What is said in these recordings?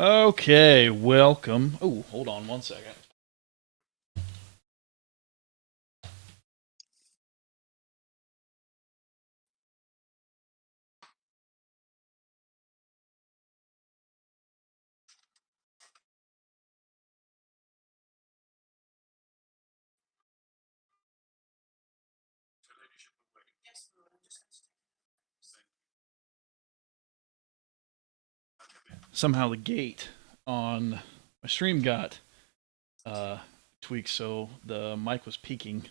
Okay, welcome. Oh, hold on one second. Somehow the gate on my stream got tweaked, so the mic was peaking.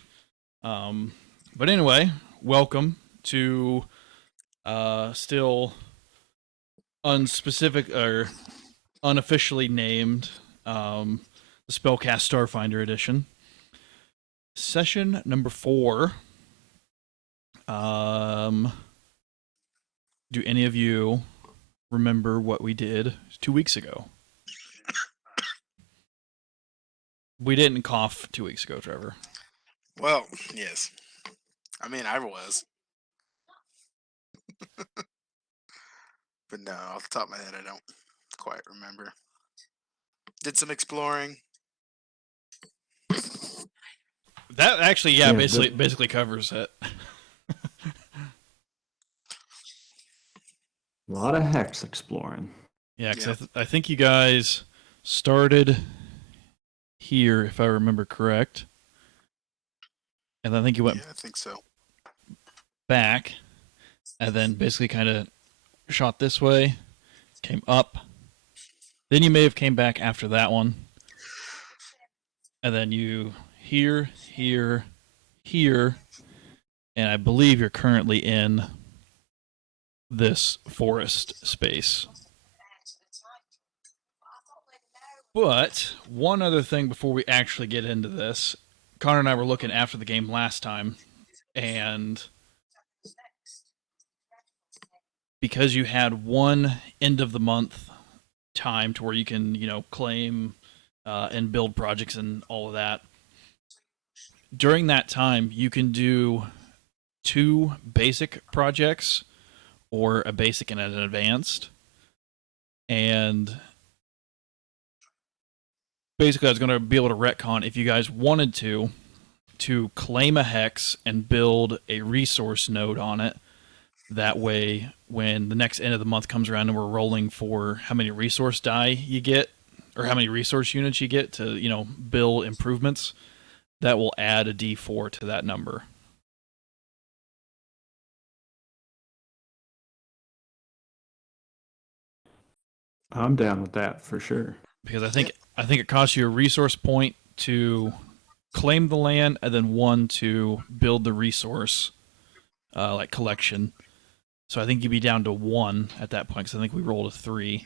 Um, but anyway, welcome to still unspecific or unofficially named the Spellcast Starfinder edition, session number 4. Do any of you remember what we did 2 weeks ago? We didn't cough 2 weeks ago, Trevor. Well, yes. I mean, I was. But no, off the top of my head, I don't quite remember. Did some exploring. That actually, Yeah, basically covers it. A lot of hex exploring. Yeah, because Yeah. I think you guys started here, if I remember correct, and I think you went Yeah, I think so. back, and then basically kind of shot this way, came up. Then you may have came back after that one, and then you here, and I believe you're currently in this forest space. But one other thing before we actually get into this, Connor and I were looking after the game last time, and because you had one end of the month time to where you can, claim and build projects and all of that, during that time, you can do 2 basic projects or a basic and an advanced. And basically, I was going to be able to retcon if you guys wanted to claim a hex and build a resource node on it. That way, when the next end of the month comes around and we're rolling for how many resource die you get or how many resource units you get to, build improvements, that will add a D4 to that number. I'm down with that for sure. Because I think it costs you a resource point to claim the land and then 1 to build the resource like collection. So I think you'd be down to 1 at that point, because I think we rolled a 3.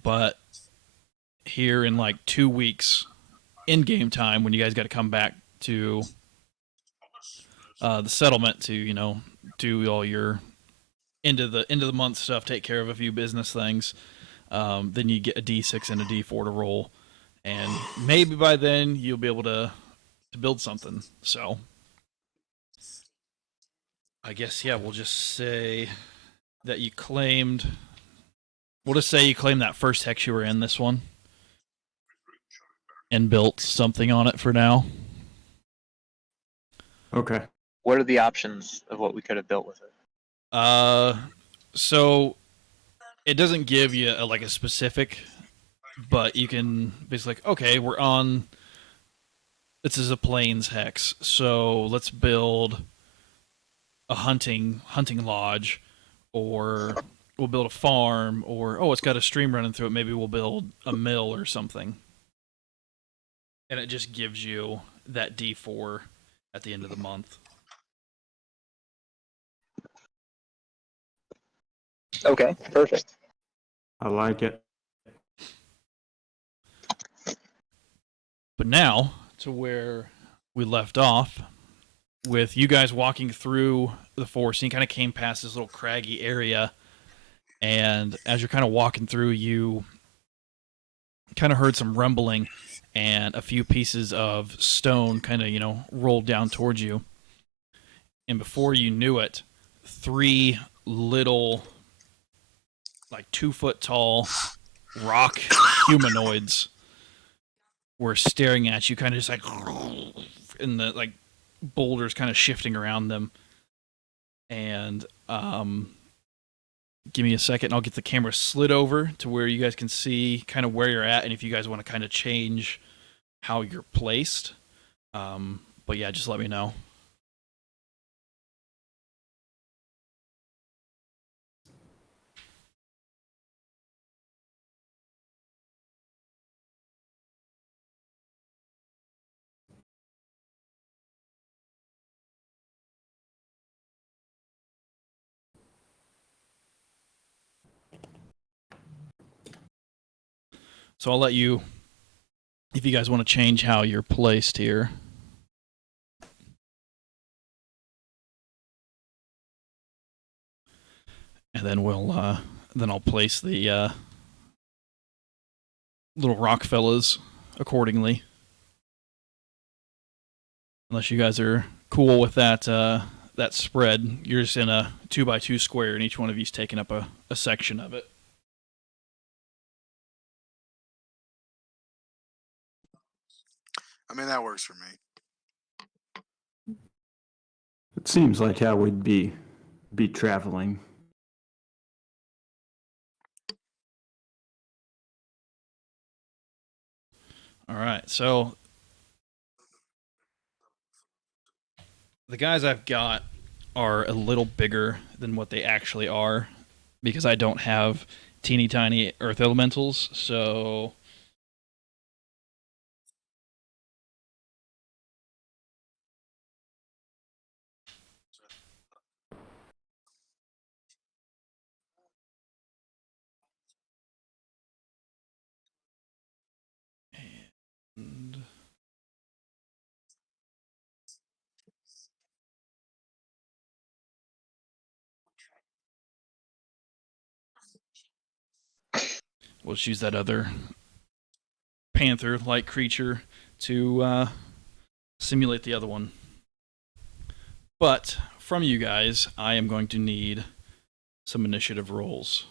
But here in like 2 weeks, in game time, when you guys got to come back to the settlement to do all your end of the month stuff, take care of a few business things, then you get a D6 and a D4 to roll, and maybe by then you'll be able to build something. So I guess, yeah, we'll just say that you claimed. We'll just say you claimed that first hex you were in this one and built something on it for now. Okay. What are the options of what we could have built with it? So it doesn't give you a specific, but you can basically okay, we're on. This is a plains hex, so let's build a hunting lodge, or we'll build a farm, or it's got a stream running through it. Maybe we'll build a mill or something, and it just gives you that D4 at the end of the month. Okay, perfect. I like it. But now to where we left off, with you guys walking through the forest, and you kind of came past this little craggy area, and as you're kind of walking through, you kind of heard some rumbling, and a few pieces of stone kind of rolled down towards you, and before you knew it, 3 little, like 2 foot tall rock humanoids were staring at you, kind of just like, and the like boulders kind of shifting around them. And give me a second, and I'll get the camera slid over to where you guys can see kind of where you're at, and if you guys want to kind of change how you're placed. But yeah, just let me know. So I'll let you, if you guys want to change how you're placed here. And then I'll place the little rock fellas accordingly. Unless you guys are cool with that that spread, you're just in a 2x2 square, and each one of you's taking up a section of it. I mean, that works for me. It seems like how we'd be traveling. All right, so the guys I've got are a little bigger than what they actually are because I don't have teeny tiny earth elementals, so and we'll just use that other panther-like creature to simulate the other one. But from you guys, I am going to need some initiative rolls.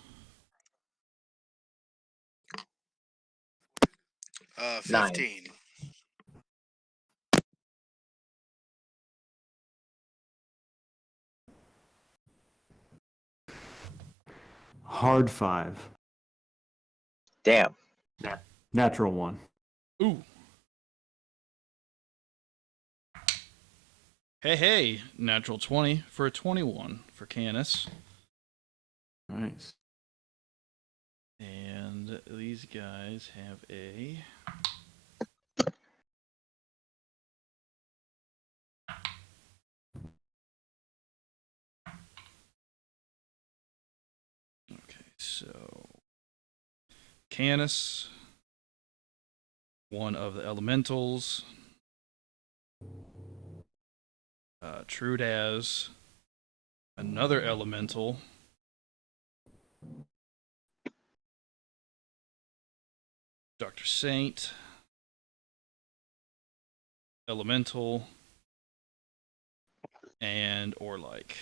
15. Hard 5. Damn. Natural 1. Ooh. Hey, natural 20 for a 21 for Canis. Nice. And these guys have a... Okay, so... Canis, one of the elementals. Trudaz, another elemental. Dr. Saint, elemental, and Orlike.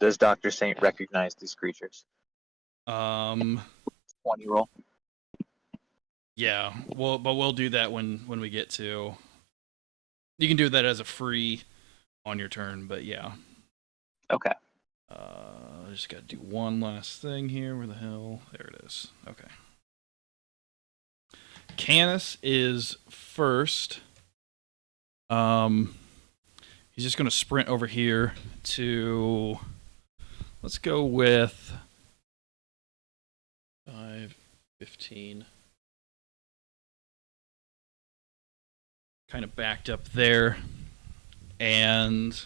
Does Dr. Saint recognize these creatures? 20 roll. Yeah, but we'll do that when we get to. You can do that as a free on your turn, but yeah. Okay. I just gotta do one last thing here. Where the hell? There it is. Okay. Canis is first. He's just gonna sprint over here to. Let's go with 5, 15. Kind of backed up there. And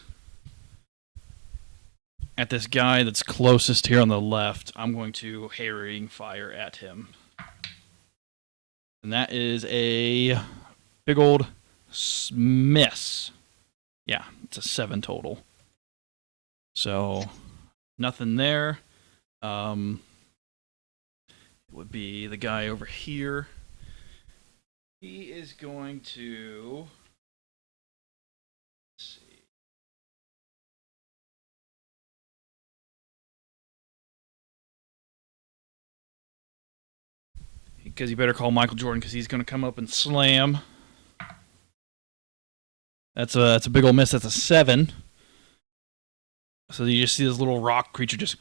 at this guy that's closest here on the left, I'm going to harrying fire at him. And that is a big old miss. Yeah, it's a 7 total. So nothing there. It would be the guy over here. He is going to... Let's see. because you better call Michael Jordan because he's going to come up and slam. That's a big old miss. That's a 7. So you just see this little rock creature just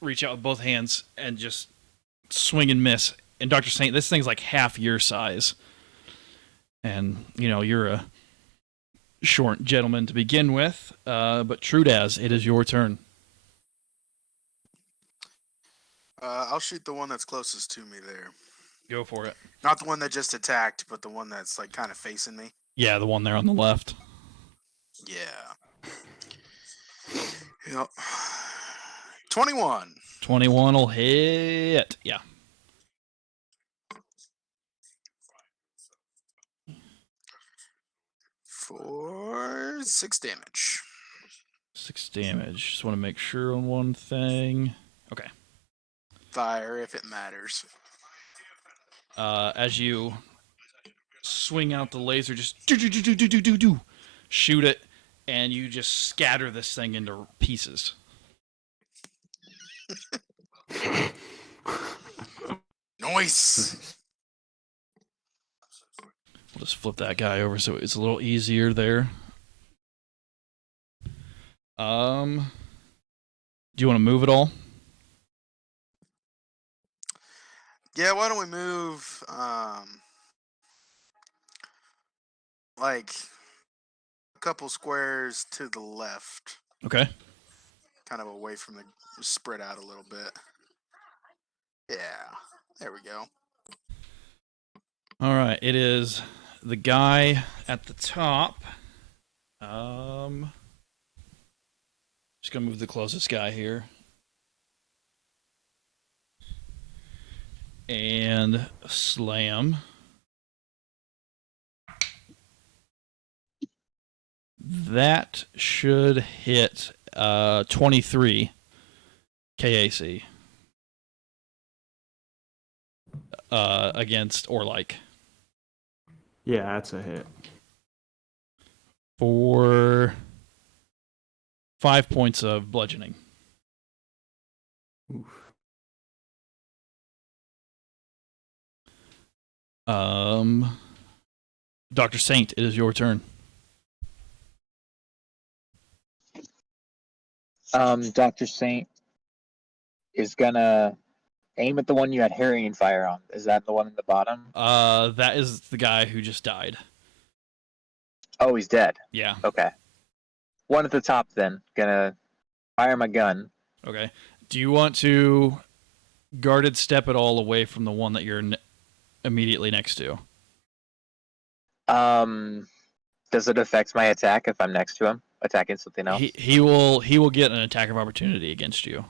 reach out with both hands and just swing and miss. And Dr. Saint, this thing's like half your size. And, you're a short gentleman to begin with. But Trudaz, it is your turn. I'll shoot the one that's closest to me there. Go for it. Not the one that just attacked, but the one that's like kind of facing me. Yeah, the one there on the left. Yeah. Yep. 21. 21 will hit. Yeah. For 6 damage. 6 damage. Just want to make sure on one thing. Okay. Fire if it matters. As you swing out the laser, just shoot it, and you just scatter this thing into pieces. Nice. We'll just flip that guy over so it's a little easier there. Do you want to move at all? Yeah, why don't we move like a couple squares to the left, Okay. kind of away from the spread out a little bit. Yeah, there we go. All right. It is the guy at the top. Just gonna move the closest guy here. And slam. That should hit 23 KAC against Orlike Yeah, that's a hit. for 5 points of bludgeoning. Oof. Dr. Saint, it is your turn. Dr. Saint is gonna aim at the one you had Harrying fire on. Is that the one in the bottom? That is the guy who just died. Oh, he's dead. Yeah. Okay. One at the top then. Gonna fire my gun. Okay. Do you want to guarded step it all away from the one that you're immediately next to? Does it affect my attack if I'm next to him? Attacking something else? He will get an attack of opportunity against you.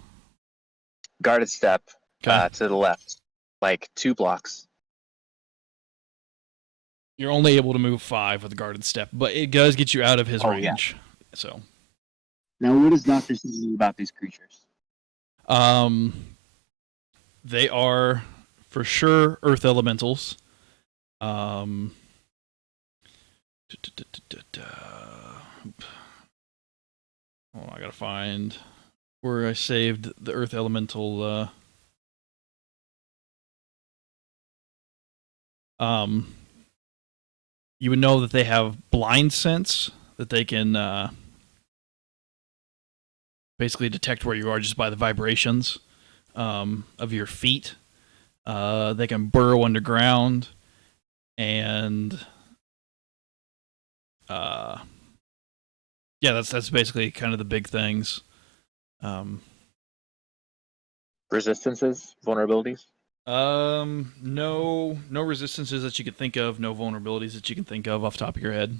Guarded step Okay. to the left. Like 2 blocks. You're only able to move 5 with a guarded step, but it does get you out of his range. Yeah. So. Now, what does Dr. Saint know about these creatures? They are for sure earth elementals. Oh, I gotta find where I saved the earth elemental. You would know that they have blind sense, that they can basically detect where you are just by the vibrations of your feet. They can burrow underground, and yeah, that's basically kind of the big things. Resistances? Vulnerabilities? No resistances that you could think of, no vulnerabilities that you can think of off the top of your head.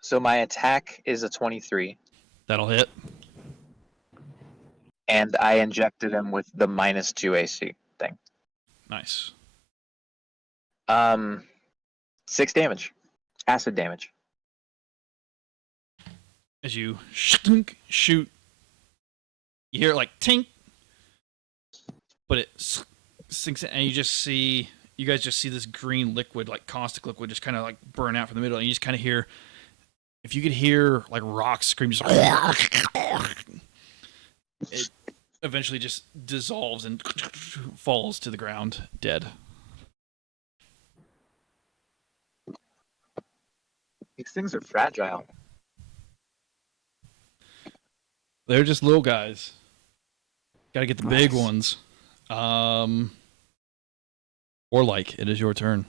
So my attack is a 23. That'll hit. And I injected him with the -2 AC thing. Nice. 6 damage. Acid damage. As you shoot, you hear it like tink, but it sinks in, and you guys just see this green liquid, like caustic liquid, just kind of like burn out from the middle, and you just kind of hear, if you could hear like rocks scream, just eventually just dissolves and falls to the ground, dead. These things are fragile. They're just little guys. Got to get the big Nice. ones. Or like, it is your turn.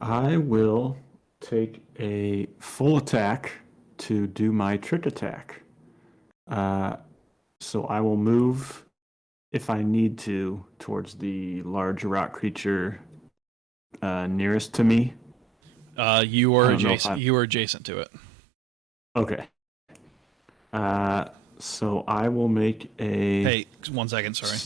I will take a full attack to do my trick attack. So I will move, if I need to, towards the large rock creature nearest to me. You I are don't know if adjacent. I'm- You are adjacent to it. Okay. So I will make a. Hey, 1 second. Sorry.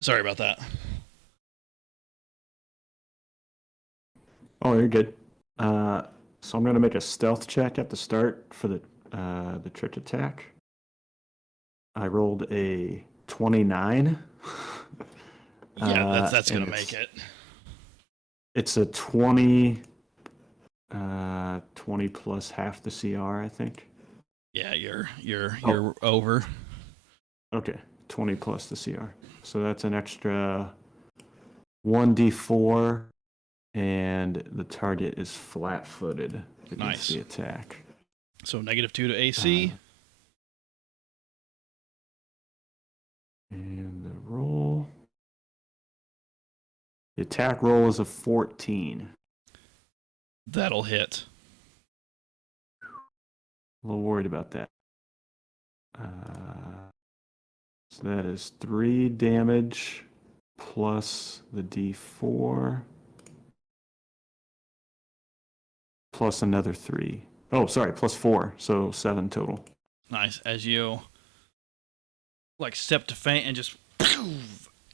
Sorry about that. Oh, you're good. So I'm gonna make a stealth check at the start for the trick attack. I rolled a 29. Yeah, that's and gonna make it. It's a 20, 20 plus half the CR, I think. Yeah, you're over. Okay, 20 plus the CR. So that's an extra 1d4, and the target is flat-footed against Nice. the attack. So -2 to AC. And the roll. The attack roll is a 14. That'll hit. A little worried about that. So that is 3 damage plus the d4 plus another 3. Oh, sorry, plus 4. So 7 total. Nice. As you like step to feint and just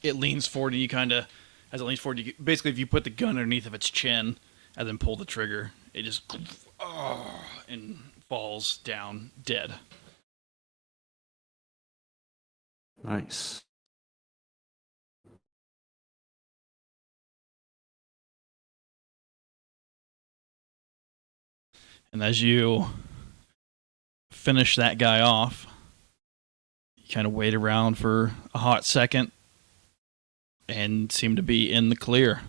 it leans forward and you kind of as it leans forward, basically if you put the gun underneath of its chin and then pull the trigger, it just and falls down dead. Nice. And as you finish that guy off, you kind of wait around for a hot second and seem to be in the clear.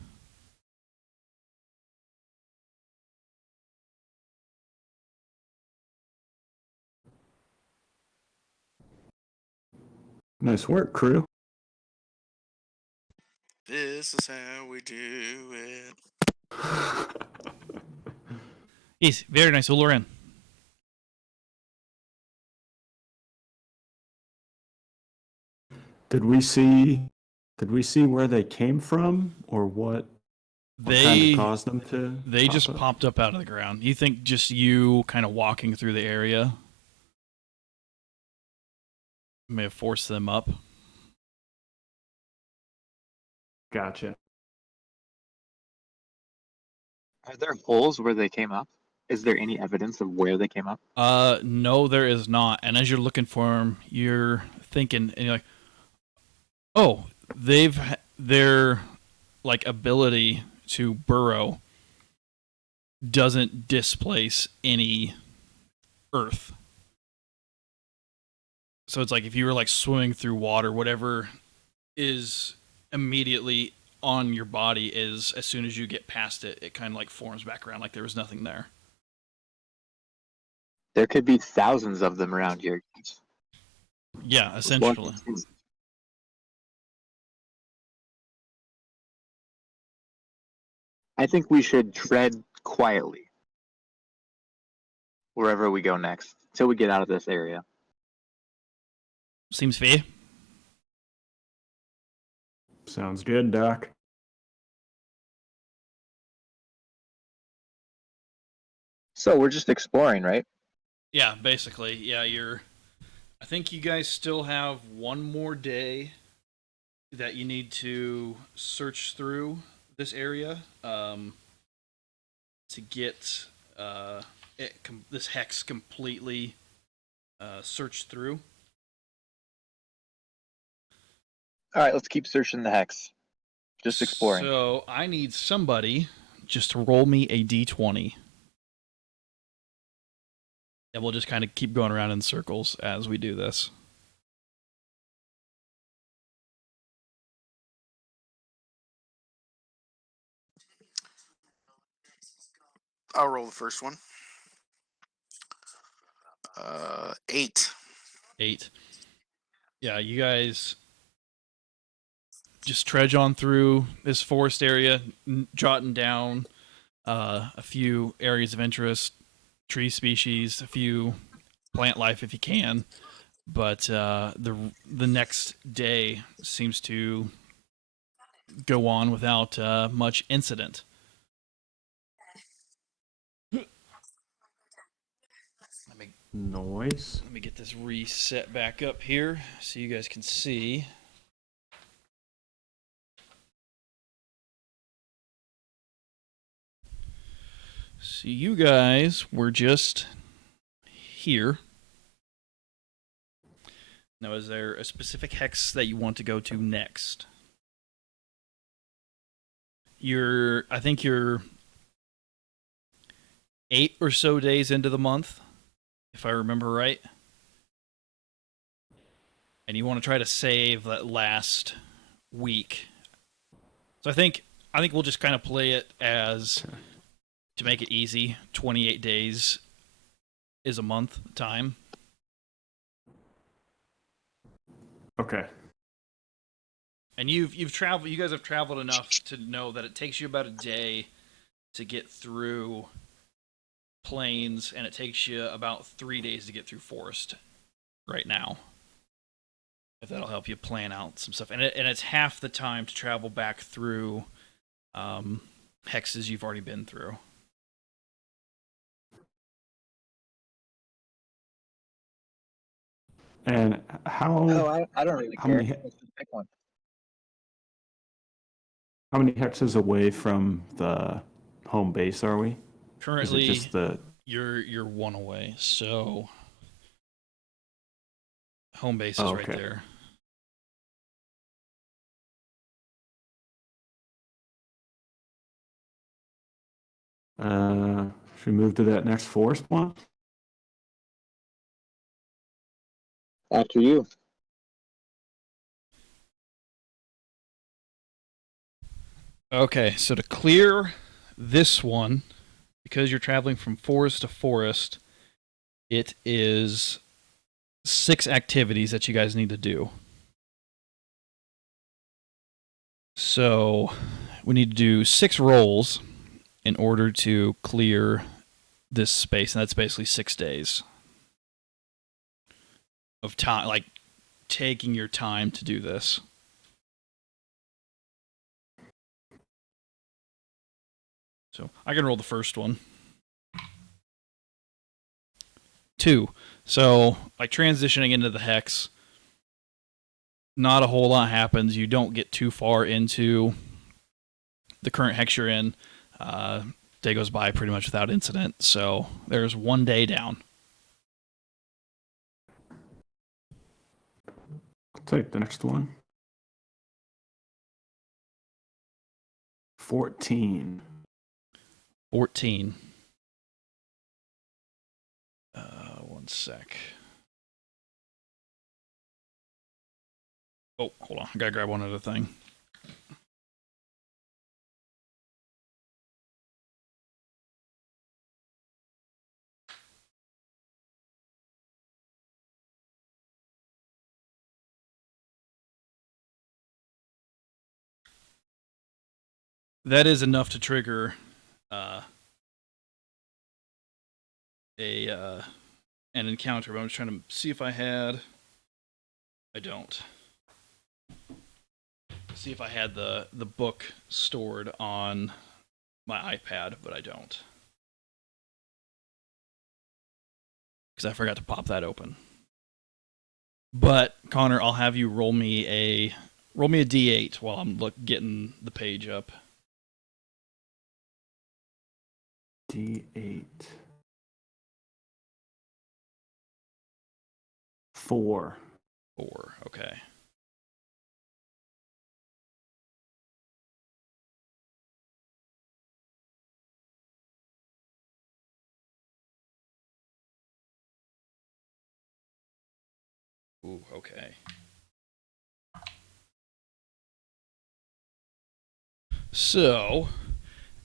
Nice work, crew. This is how we do it. Yes, very nice. We'll in. Did we see where they came from or what kind of caused them to They pop just up? popped up out of the ground. You think just you kind of walking through the area may have forced them up? Gotcha. Are there holes where they came up? Is there any evidence of where they came up? No, there is not. And as you're looking for them, you're thinking, and you're like, oh, their like ability to burrow doesn't displace any earth. So it's like if you were like swimming through water, whatever is immediately on your body is as soon as you get past it, it kind of like forms back around like there was nothing there. There could be thousands of them around here. Yeah, essentially. I think we should tread quietly wherever we go next until we get out of this area. Seems fair. Sounds good, Doc. So we're just exploring, right? Yeah, basically. Yeah, you're I think you guys still have one more day that you need to search through this area to get this hex completely searched through. All right, let's keep searching the hex. Just exploring. So I need somebody just to roll me a d20. And we'll just kind of keep going around in circles as we do this. I'll roll the first one. 8. 8. Yeah, you guys just trudge on through this forest area, jotting down a few areas of interest, tree species, a few plant life if you can. But the next day seems to go on without much incident. Noise. Let me get this reset back up here so you guys can see. So you guys were just here. Now, is there a specific hex that you want to go to next? I think you're 8 or so days into the month, if I remember right. And you want to try to save that last week. So I think we'll just kind of play it as, to make it easy, 28 days is a month time. Okay. And you've traveled. You guys have traveled enough to know that it takes you about a day to get through plains, and it takes you about 3 days to get through forest. Right now, if that'll help you plan out some stuff, and it's half the time to travel back through hexes you've already been through. And how? Oh, I don't really how care. many Let's just pick one. How many hexes away from the home base are we? Is it Currently, just the? you're one away, so home base is Oh, right okay. there. Should we move to that next forest one? After you. Okay, so to clear this one, because you're traveling from forest to forest, it is 6 activities that you guys need to do. So we need to do 6 rolls in order to clear this space, and that's basically 6 days of time, like taking your time to do this. So I can roll the first one. 2. So, like, transitioning into the hex, not a whole lot happens. You don't get too far into the current hex you're in. Day goes by pretty much without incident. So there's 1 day down. I'll take the next one. 14. 14. 1 sec. Oh, hold on. I gotta grab one other thing. That is enough to trigger an encounter. But I'm just trying to see if I had. I don't. See if I had the book stored on my iPad, but I don't. Because I forgot to pop that open. But Connor, I'll have you roll me a d8 while I'm getting the page up. D8. 4. 4. Okay. Ooh, okay. So,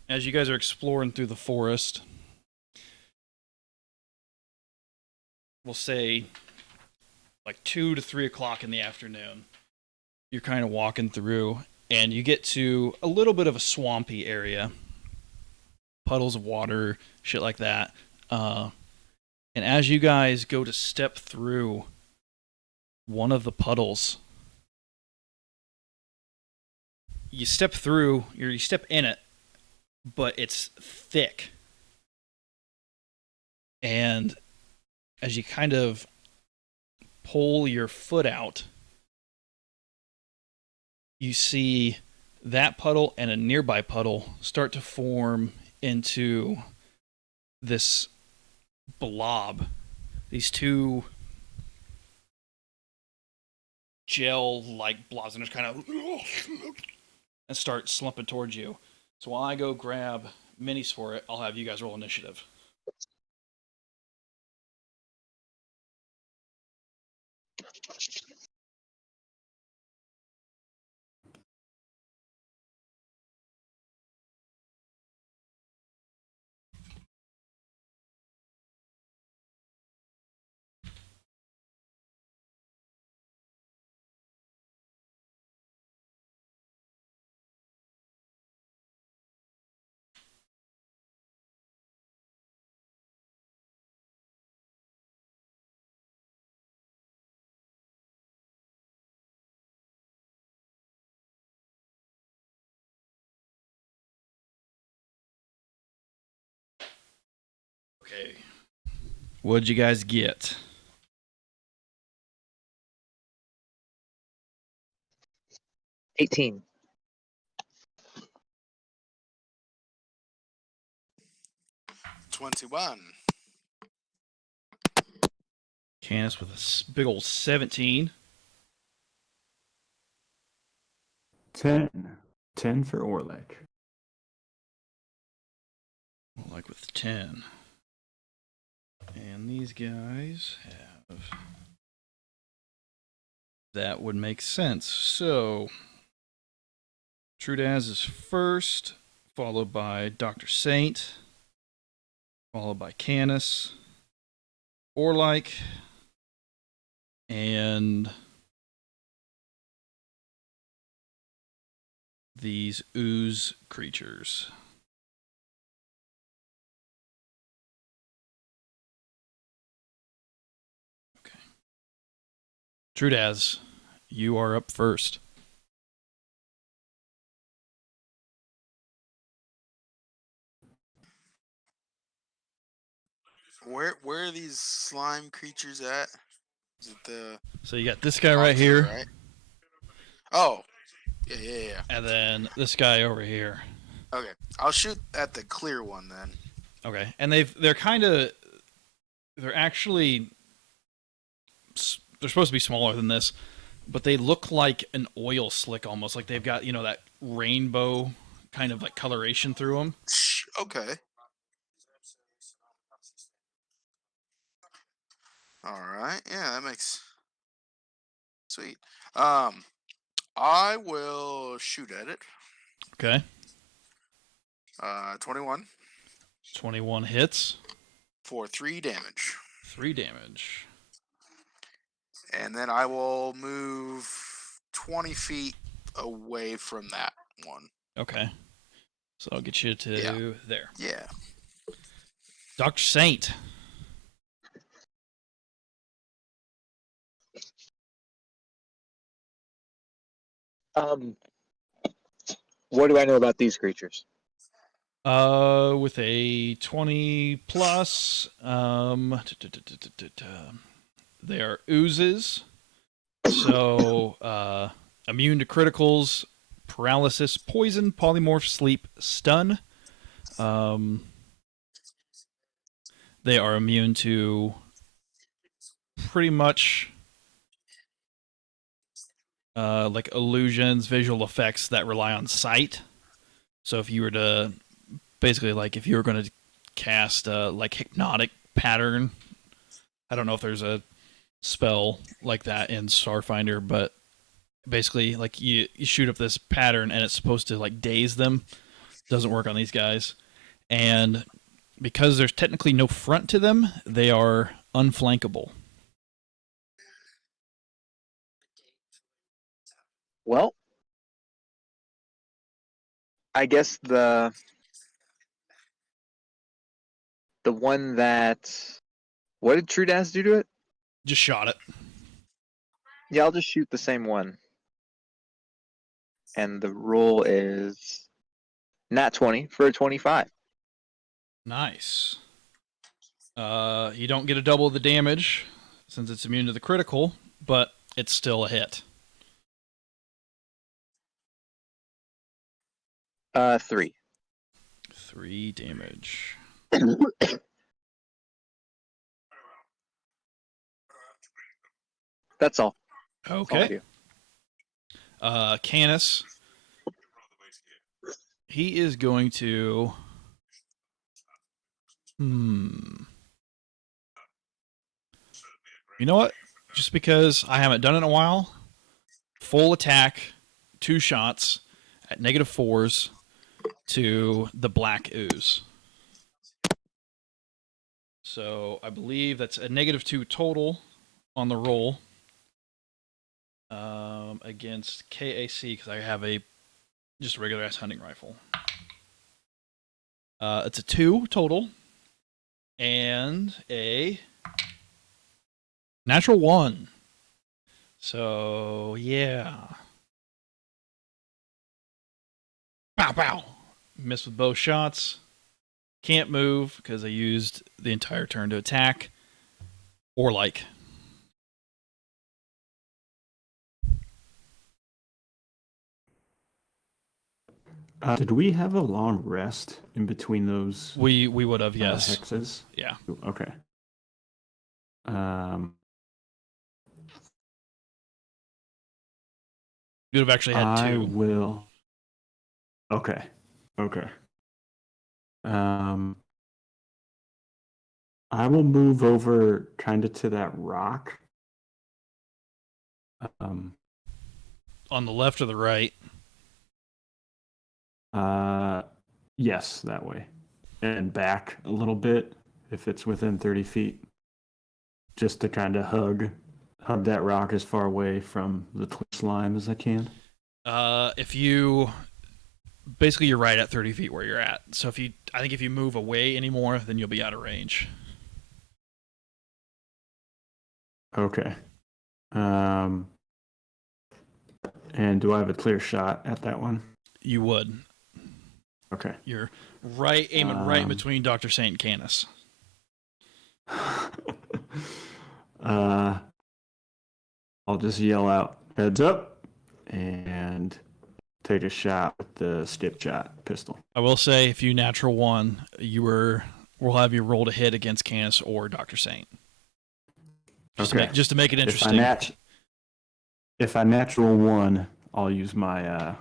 as you guys are exploring through the forest, we'll say like 2 to 3 o'clock in the afternoon, you're kind of walking through, and you get to a little bit of a swampy area, puddles of water, shit like that. And as you guys go to step through one of the puddles, you step through, you step in it, but it's thick. And as you kind of pull your foot out, you see that puddle and a nearby puddle start to form into this blob. These two gel-like blobs, and just kind of and start slumping towards you. So while I go grab minis for it, I'll have you guys roll initiative. Okay. What'd you guys get? 18. 21. Canis with a big old 17. 10. 10 for Orlek. Like with 10. And these guys have... That would make sense. So, Trudaz is first, followed by Dr. Saint, followed by Canis, Orlike, and these ooze creatures. Okay. Trudaz, you are up first. Where are these slime creatures at? Is it the So you got this guy right off to the here, right? Oh, yeah. and then this guy over here. Okay, I'll shoot at the clear one then. Okay, and they're actually they're supposed to be smaller than this, but they look like an oil slick almost, like they've got that rainbow kind of like coloration through them. Okay. All right. Yeah, that makes sweet. I will shoot at it. Okay, 21 21 hits, for 3 damage. 3 damage. And then I will move 20 feet away from that one. Okay, so I'll get you to there. Yeah. Dr. Saint. What do I know about these creatures? With a 20 plus, they are oozes. So, immune to criticals, paralysis, poison, polymorph, sleep, stun. They are immune to pretty much like illusions, visual effects that rely on sight. So if you were to basically like if you were going to cast like hypnotic pattern, I don't know if there's a spell like that in Starfinder, but basically like you shoot up this pattern and it's supposed to like daze them. Doesn't work on these guys. And because there's technically no front to them, they are unflankable. Well, I guess the one that, what did True Dance do to it? Just shot it. Yeah, I'll just shoot the same one. And the roll is nat 20 for a 25. Nice. You don't get a double the damage since it's immune to the critical, but it's still a hit. 3. 3 damage. That's all. That's all I Okay. do. Canis. He is going to. You know what? Just because I haven't done it in a while, full attack, 2 shots at -4s to the black ooze. So I believe that's a -2 total on the roll against KAC because I have a just a regular ass hunting rifle. It's a 2 total and a natural 1. So yeah. Pow pow. Missed with both shots. Can't move because I used the entire turn to attack. Or like. Did we have a long rest in between those We would have, yes. hexes? Yeah. Okay. You'd have actually had I 2. will. Okay. Okay. I will move over kind of to that rock. On the left or the right? Yes, that way. And back a little bit if it's within 30 feet. Just to kind of hug that rock as far away from the twin slime as I can. If you basically you're right at 30 feet where you're at. So I think if you move away anymore, then you'll be out of range. Okay. And do I have a clear shot at that one? You would. Okay. You're aiming right between Dr. Saint and Canis. I'll just yell out, heads up, and take a shot with the skip shot pistol. I will say, if you natural 1, we'll have you roll to hit against Canis or Dr. Saint. Just to make it interesting. If I natural 1, I'll use my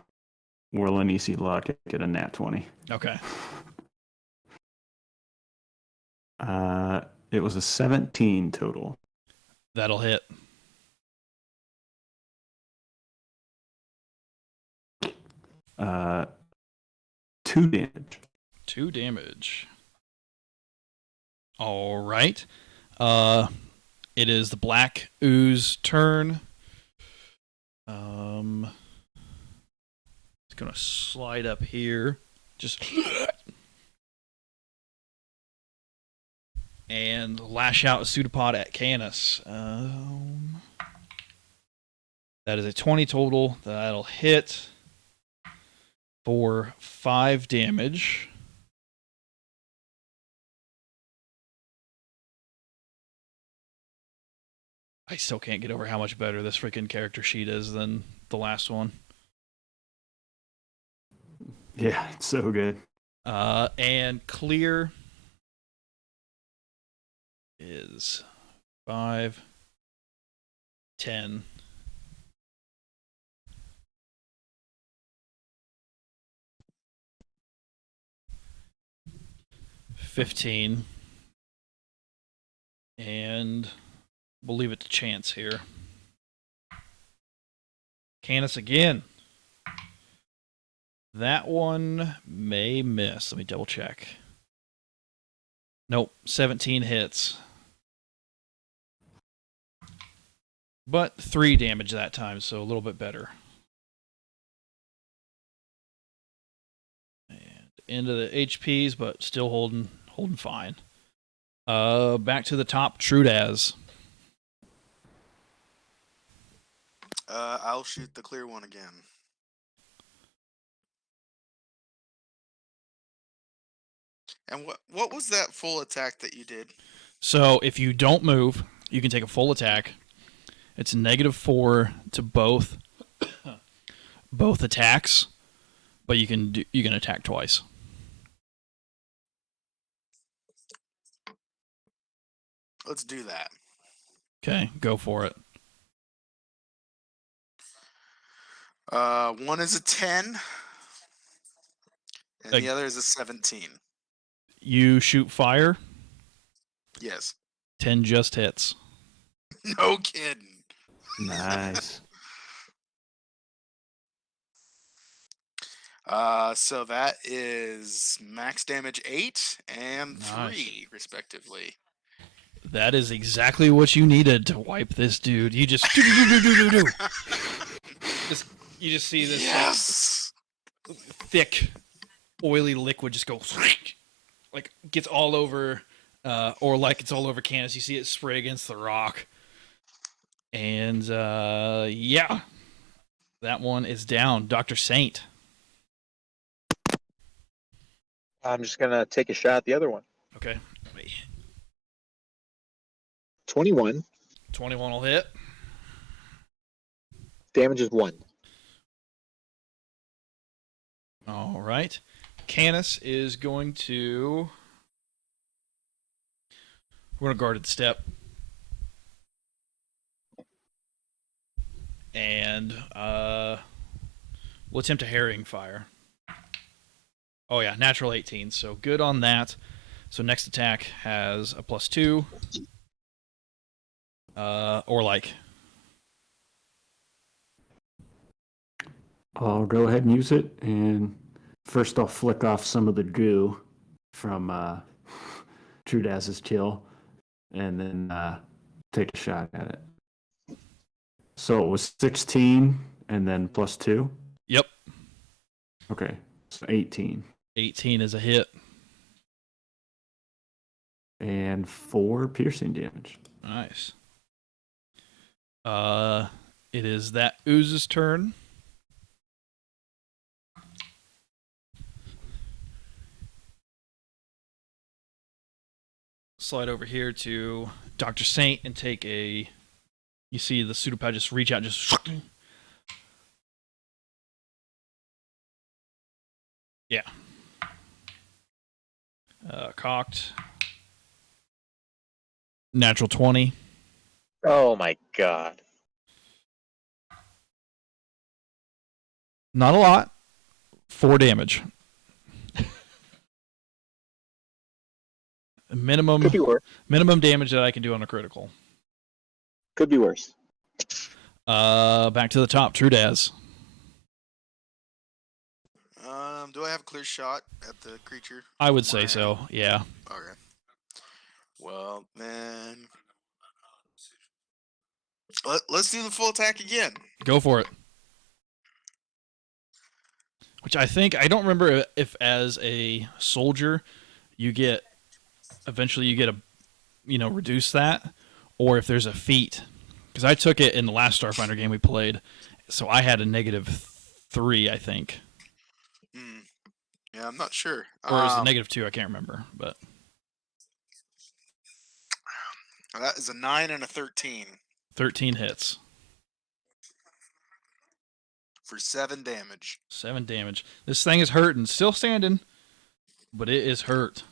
Whirl and EC luck to get a nat 20. Okay. It was a 17 total. That'll hit. Uh, 2 damage. 2 damage. All right. It is the black ooze turn. It's gonna slide up here. Just and lash out a pseudopod at Canis. That is a 20 total. That'll hit for 5 damage. I still can't get over how much better this freaking character sheet is than the last one. Yeah, it's so good. And clear is 5, 10. 15. And we'll leave it to chance here. Canis again. That one may miss. Let me double check. Nope, 17 hits. But 3 damage that time, so a little bit better. And into the HPs, but still holding fine. Back to the top, Trudaz. I'll shoot the clear one again. And what was that full attack that you did? So if you don't move, you can take a full attack. It's -4 to both attacks, but you can attack twice. Let's do that. Okay, go for it. One is a 10, and the other is a 17. You shoot fire. Yes. 10 just hits. No kidding. Nice. So that is max damage 8 and Nice. 3, respectively. That is exactly what you needed to wipe this dude. You just you just see this Yes. thick, oily liquid just go like gets all over, or like it's all over Canis. You see it spray against the rock, and yeah, that one is down. Dr. Saint. I'm just gonna take a shot at the other one. Okay, 21. 21 will hit. Damage is 1. All right, Canis is going to. We're going to guarded step. And we'll attempt a harrying fire. Oh yeah, natural 18, so good on that. So next attack has a +2. Or like. I'll go ahead and use it, and first I'll flick off some of the goo from Trudaz's kill, and then take a shot at it. So it was 16, and then +2? Yep. Okay, so 18. 18 is a hit. And 4 piercing damage. Nice. It is that ooze's turn. Slide over here to Dr. Saint and take a. You see the pseudopod just reach out, just. Yeah. Cocked. Natural 20. Oh my god. Not a lot. 4 damage. Minimum Could be worse. minimum damage that I can do on a critical. Could be worse. Back to the top, Trudaz. Do I have a clear shot at the creature? I would say so, yeah. Okay. Well, then let's do the full attack again. Go for it. Which I don't remember if as a soldier you get reduce that, or if there's a feat. Because I took it in the last Starfinder game we played, so I had a -3, I think. Yeah, I'm not sure. Or is it -2? I can't remember, but that is a 9 and a 13. 13 hits. For 7 damage. 7 damage. This thing is hurting. Still standing, but it is hurt.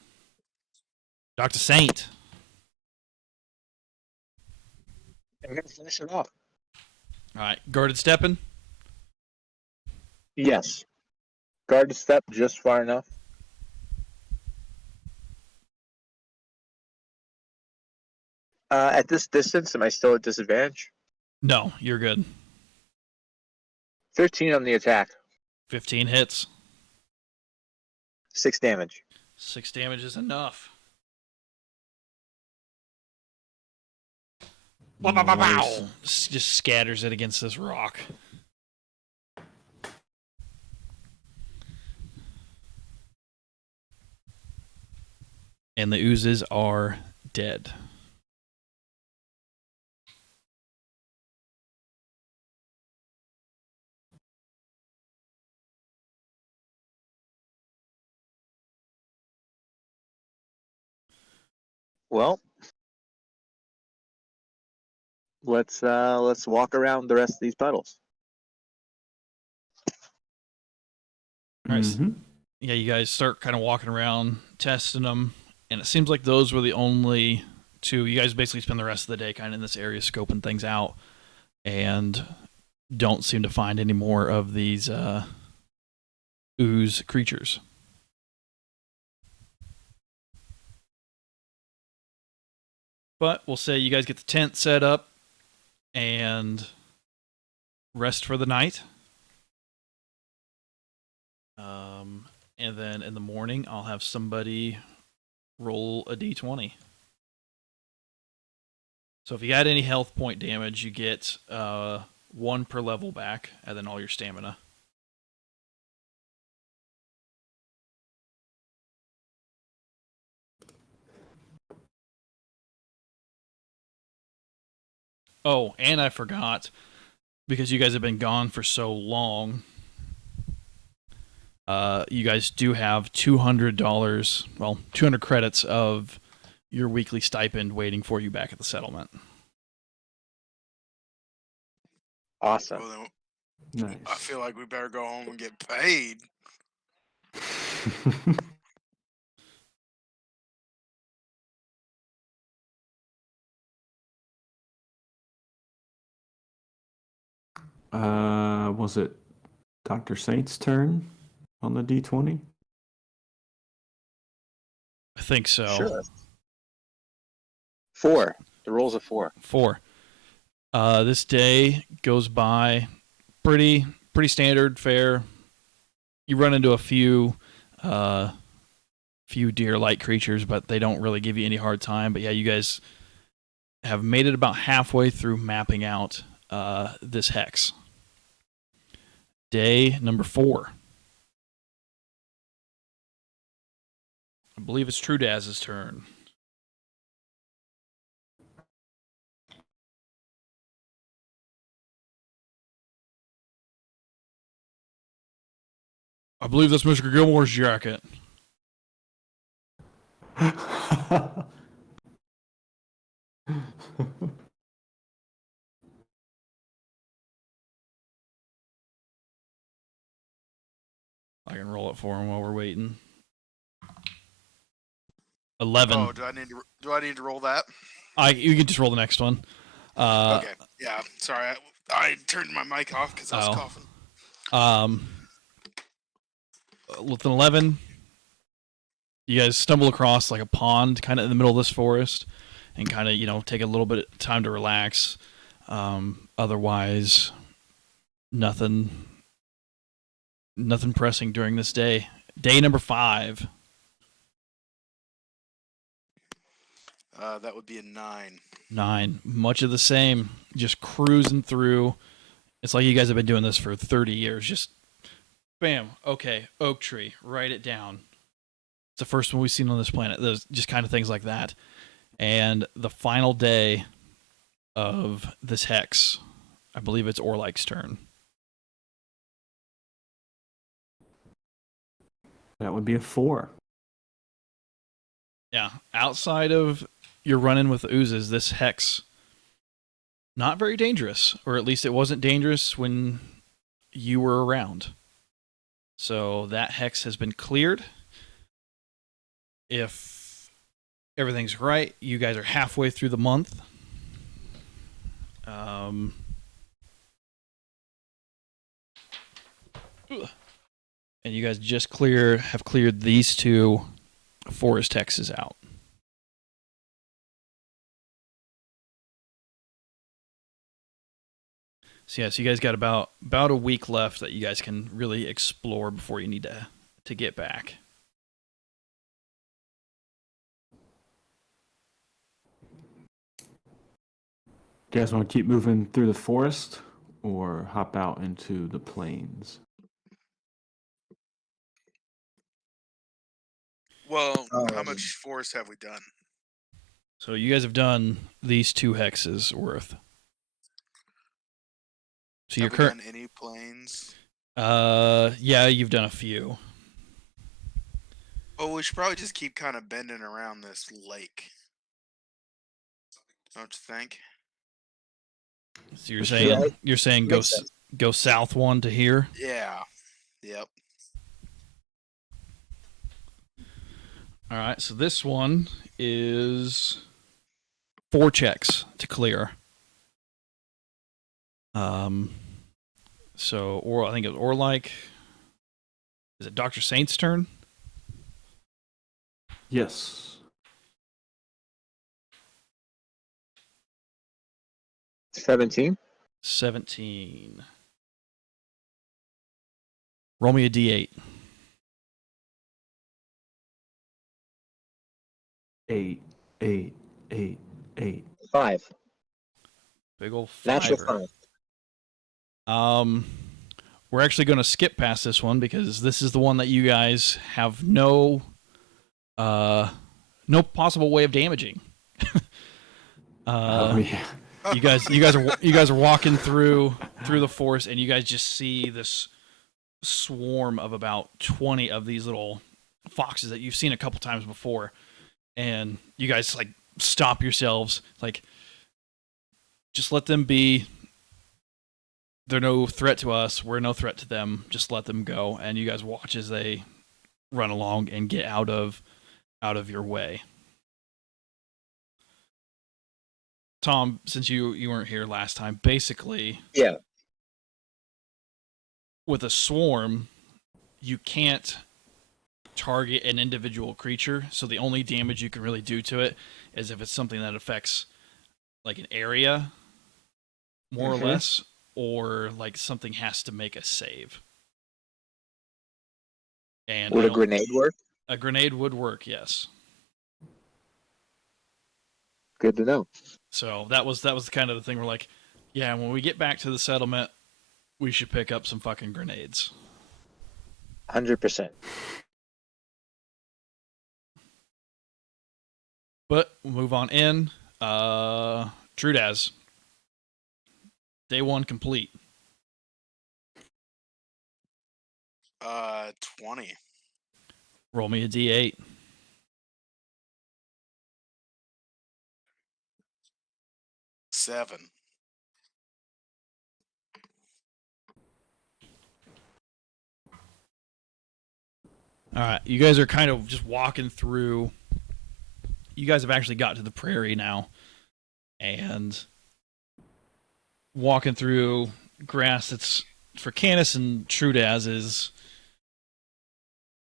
Dr. Saint. I'm gonna finish it off. All right. Guarded stepping. Yes. Guard step just far enough. At this distance, am I still at disadvantage? No, you're good. 13 on the attack. 15 hits. 6 damage. 6 damage is enough. Nice. Just scatters it against this rock. And the oozes are dead. Well, let's walk around the rest of these puddles. Nice. Mm-hmm. Yeah, you guys start kind of walking around, testing them, and it seems like those were the only two. You guys basically spend the rest of the day kind of in this area scoping things out, and don't seem to find any more of these ooze creatures. But we'll say you guys get the tent set up and rest for the night. And then in the morning, I'll have somebody roll a d20. So if you got any health point damage, you get 1 per level back, and then all your stamina. Oh, and I forgot, because you guys have been gone for so long, you guys do have $200, well, 200 credits of your weekly stipend waiting for you back at the settlement. Awesome. Well, then Nice. I feel like we better go home and get paid. Was it Dr. Saint's turn on the D20? I think so. Sure. 4. The roll's a 4. 4. This day goes by pretty standard fare. You run into a few deer-like creatures, but they don't really give you any hard time. But yeah, you guys have made it about halfway through mapping out this hex. Day number 4. I believe it's Trudaz's turn. I believe that's Mr. Gilmore's jacket. I can roll it for him while we're waiting. 11. Oh, do I need to roll that? You can just roll the next one. Okay. Yeah. Sorry, I turned my mic off because I was coughing. With an 11, you guys stumble across like a pond kind of in the middle of this forest and kind of, take a little bit of time to relax. Otherwise, nothing pressing during this day. Day number 5. That would be a 9. 9. Much of the same. Just cruising through. It's like you guys have been doing this for 30 years. Just bam. Okay. Oak tree. Write it down. It's the first one we've seen on this planet. There's just kind of things like that. And the final day of this hex, I believe it's Orlike's turn. That would be a 4. Yeah. Outside of your run-in with the oozes, this hex not very dangerous, or at least it wasn't dangerous when you were around. So that hex has been cleared. If everything's right, you guys are halfway through the month. And you guys just have cleared these two forest hexes out. So yeah, so you guys got about a week left that you guys can really explore before you need to get back. You guys want to keep moving through the forest or hop out into the plains? Well, how much forest have we done? So you guys have done these 2 hexes worth. So Have we done any planes? Yeah, you've done a few. Oh, we should probably just keep kind of bending around this lake. Don't you think? So you're saying go south 1 to here? Yeah. Yep. All right, so this one is 4 checks to clear. So I think it was Orlike. Is it Dr. Saint's turn? Yes. 17. 17. Roll me a d8. 8, 8, 8, 8. 5. Big old Natural fiver. 5. We're actually going to skip past this one because this is the one that you guys have no possible way of damaging. Yeah. You guys are walking through the forest, and you guys just see this swarm of about 20 of these little foxes that you've seen a couple times before, and you guys like stop yourselves, like just let them be. They're no threat to us. We're no threat to them. Just let them go. And you guys watch as they run along and get out of your way. Tom, since you weren't here last time, basically, Yeah. with a swarm, you can't target an individual creature. So the only damage you can really do to it is if it's something that affects like an area, more or less, or like something has to make a save. And would a grenade work? A grenade would work, yes. Good to know. So that was the kind of the thing we're like, yeah, when we get back to the settlement, we should pick up some fucking grenades. 100%. But we'll move on in. Trudaz. Day 1 complete. 20. Roll me a d8. 7. All right, you guys are kind of just walking through. You guys have actually got to the prairie now, and walking through grass that's for Canis and Trudaz is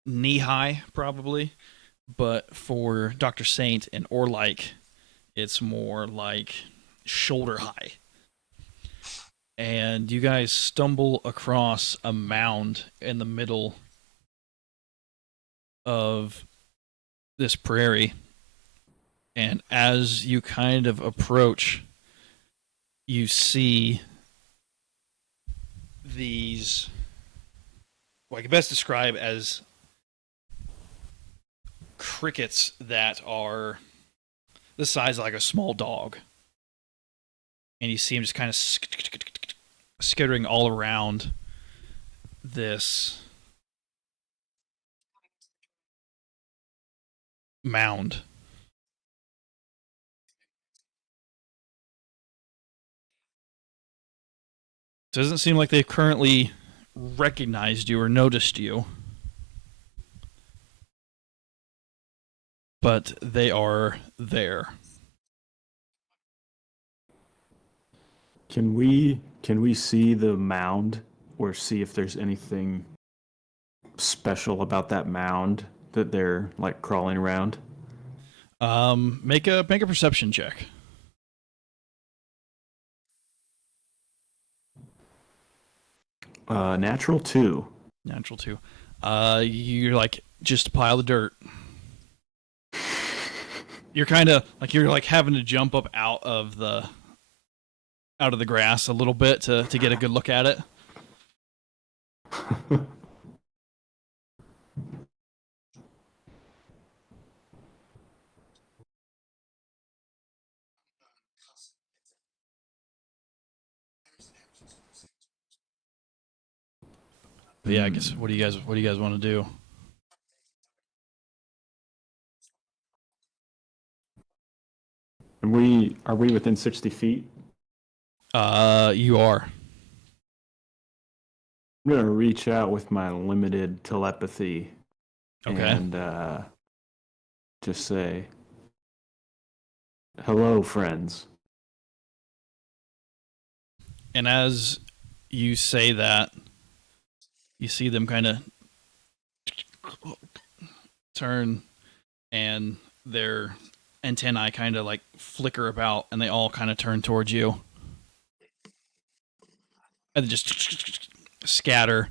knee high probably, but for Dr. Saint and Orlike, it's more like shoulder high. And you guys stumble across a mound in the middle of this prairie. And as you kind of approach, you see these, what I can best describe as crickets that are the size of like a small dog. And you see them just kind of skittering all around this mound. Doesn't seem like they've currently recognized you or noticed you. But they are there. Can we see the mound or see if there's anything special about that mound that they're like crawling around? Make a perception check. Natural 2. Natural 2. You're like just a pile of dirt. You're kind of like having to jump up out of the grass a little bit to get a good look at it. But yeah, I guess what do you guys want to do? And are we within 60 feet? You are. I'm gonna reach out with my limited telepathy. Okay. And just say, "Hello, friends." And as you say that, you see them kind of turn, and their antennae kind of like flicker about, and they all kind of turn towards you, and then just scatter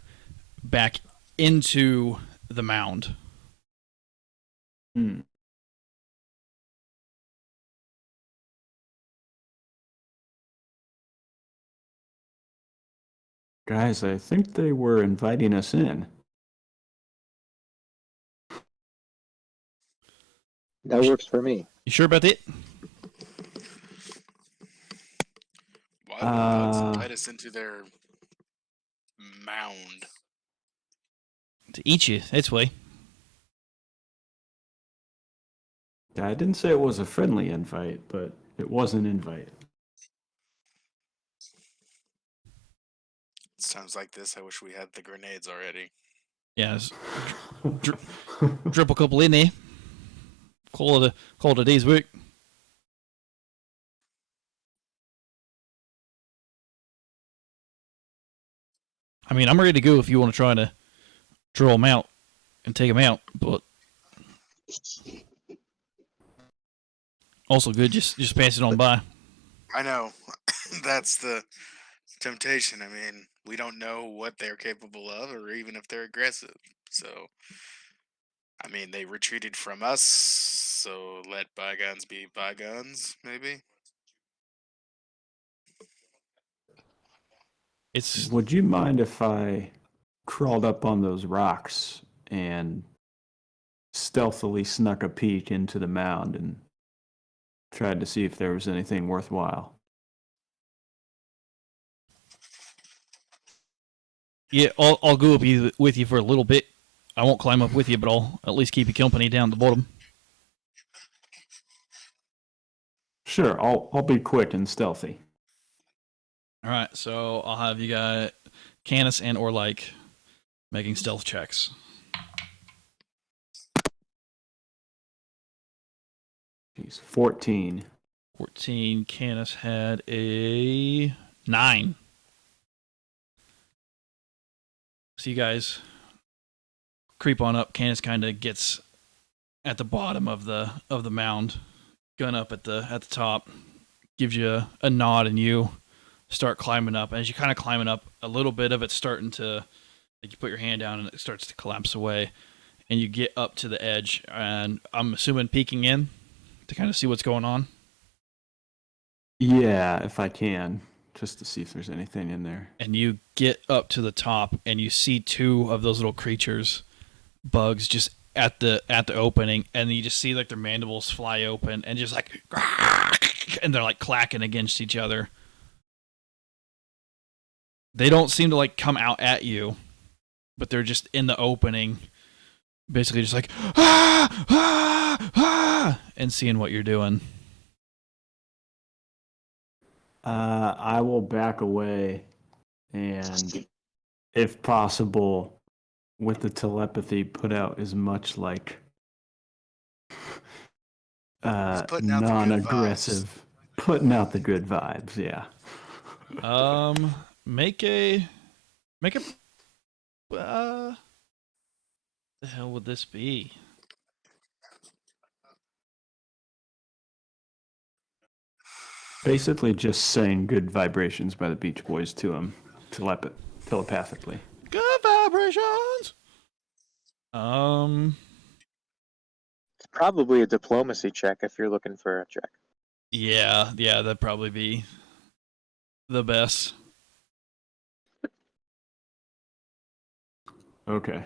back into the mound. Guys, I think they were inviting us in. That works for me. You sure about that? Why would the bugs invite us into their mound? To eat you, that's why. Yeah, I didn't say it was a friendly invite, but it was an invite. Sounds like this. I wish we had the grenades already. Yeah, drip a couple in there. Call it a day's work. I mean, I'm ready to go if you want to try to draw them out and take them out, but also good. Just pass it on by. I know. That's the temptation. I mean, we don't know what they're capable of or even if they're aggressive. So, I mean, they retreated from us, so let bygones be bygones, maybe? It's Would you mind if I crawled up on those rocks and stealthily snuck a peek into the mound and tried to see if there was anything worthwhile? yeah. I'll go up with you for a little bit. I won't climb up with you, but I'll at least keep you company down at the bottom. Sure, I'll be quick and stealthy. All right, so I'll have you guys, Canis and or like, making stealth checks. Jeez, 14. 14. Canis had a 9. So you guys creep on up. Canis kind of gets at the bottom of the mound, gun up at the top, gives you a nod, and you start climbing up. As you kind of climbing up, a little bit of it's starting to, like, you put your hand down and it starts to collapse away, and you get up to the edge, and I'm assuming peeking in to kind of see what's going on. Yeah, if I can, just to see if there's anything in there. And you get up to the top, and you see 2 of those little creatures, bugs, just at the opening, and you just see like their mandibles fly open and just like, and they're like clacking against each other. They don't seem to like come out at you, but they're just in the opening, basically just like and seeing what you're doing. I will back away and if possible, with the telepathy, put out as much like putting out the good non-aggressive, putting out the good vibes. Yeah. Make a the hell would this be? Basically, just saying good vibrations by the Beach Boys to him telepathically. Good vibrations. It's probably a diplomacy check if you're looking for a check. Yeah, that'd probably be the best. Okay.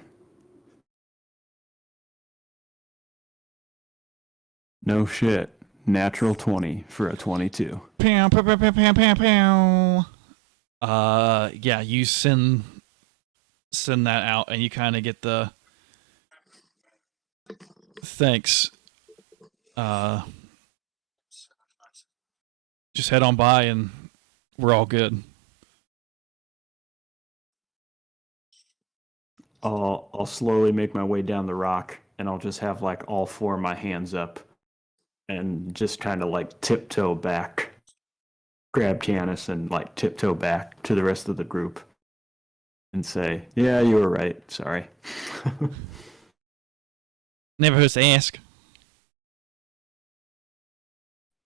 No shit. Natural 20 for a 22. Pow, pow, pow, pow, pow, pow, pow. Yeah, you send that out, and you kind of get the thanks. Just head on by, and we're all good. I'll slowly make my way down the rock, and I'll just have like all four of my hands up, and just kind of like tiptoe back, grab Canis, and like tiptoe back to the rest of the group, and say, "Yeah, you were right. Sorry." Never hurts to ask.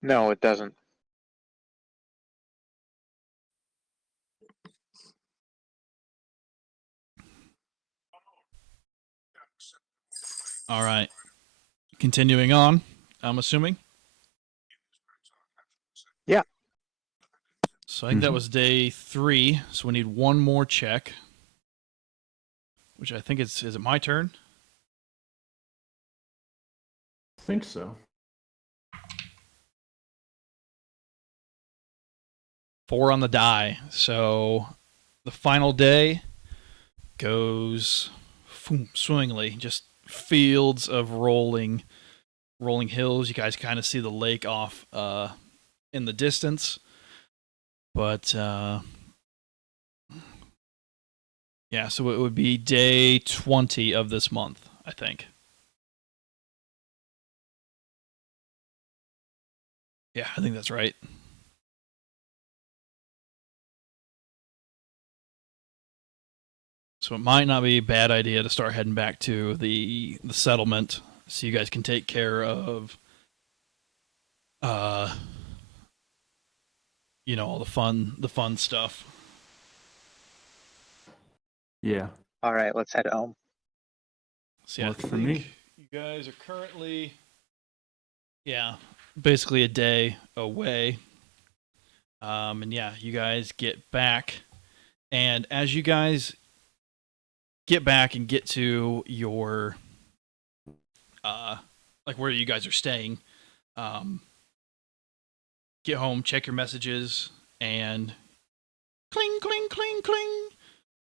No, it doesn't. All right. Continuing on, I'm assuming. Yeah. So I think that was day 3. So we need one more check. Which I think is it my turn? I think so. 4 on the die. So the final day goes swimmingly. Just fields of rolling hills. You guys kind of see the lake off in the distance. But yeah, so it would be day 20 of this month, I think. Yeah, I think that's right. So it might not be a bad idea to start heading back to the settlement so you guys can take care of all the fun stuff. Yeah. All right, let's head home. So yeah, Works I for think me. you guys are currently basically a day away. And yeah, you guys get back, and as you guys get back and get to your like where you guys are staying, get home, check your messages, and cling, cling, cling, cling.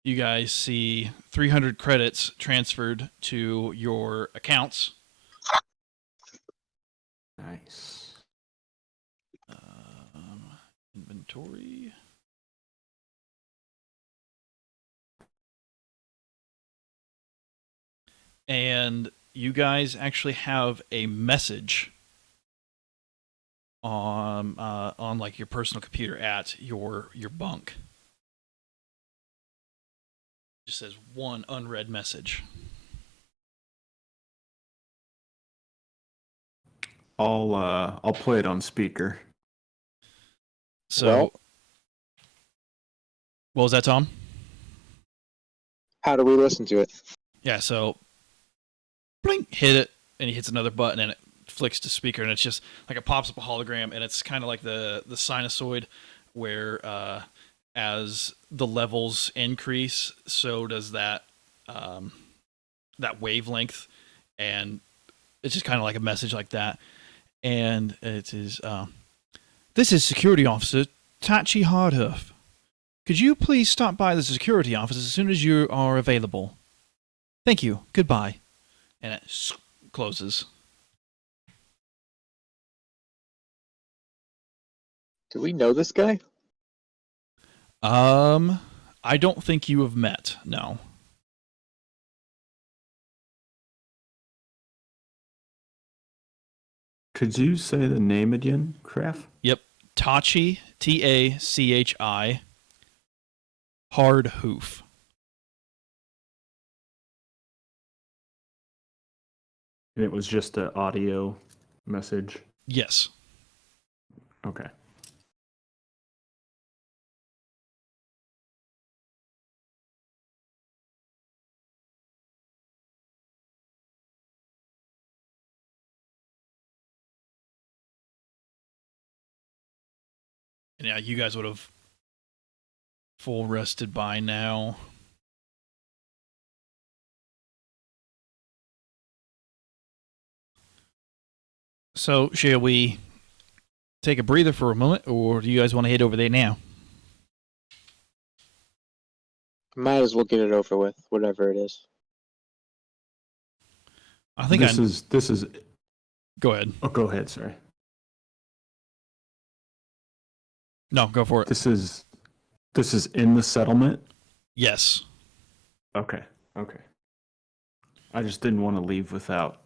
You guys see 300 credits transferred to your accounts. Nice. Inventory. And you guys actually have a message on like your personal computer at your bunk. It just says one unread message. I'll play it on speaker. So, Well- what was that, Tom? How do we listen to it? Yeah, so blink, hit it, and he hits another button, and it flicks to speaker, and it's just like it pops up a hologram, and it's kind of like the sinusoid, where as the levels increase, so does that that wavelength, and it's just kind of like a message like that, and it is this is security officer Tachi Hardhoof. Could you please stop by the security office as soon as you are available? Thank you. Goodbye. And it closes. Do we know this guy? I I don't think you have met, no. Could you say the name again, Craft? Yep. Tachi, Tachi, hard hoof. And it was just an audio message. Yes. Okay. And yeah, you guys would have full rested by now. So, shall we take a breather for a moment, or do you guys want to head over there now? Might as well get it over with, whatever it is. I think this is. Go ahead. Oh, go ahead. Sorry. No, go for it. This is in the settlement. Yes. Okay. I just didn't want to leave without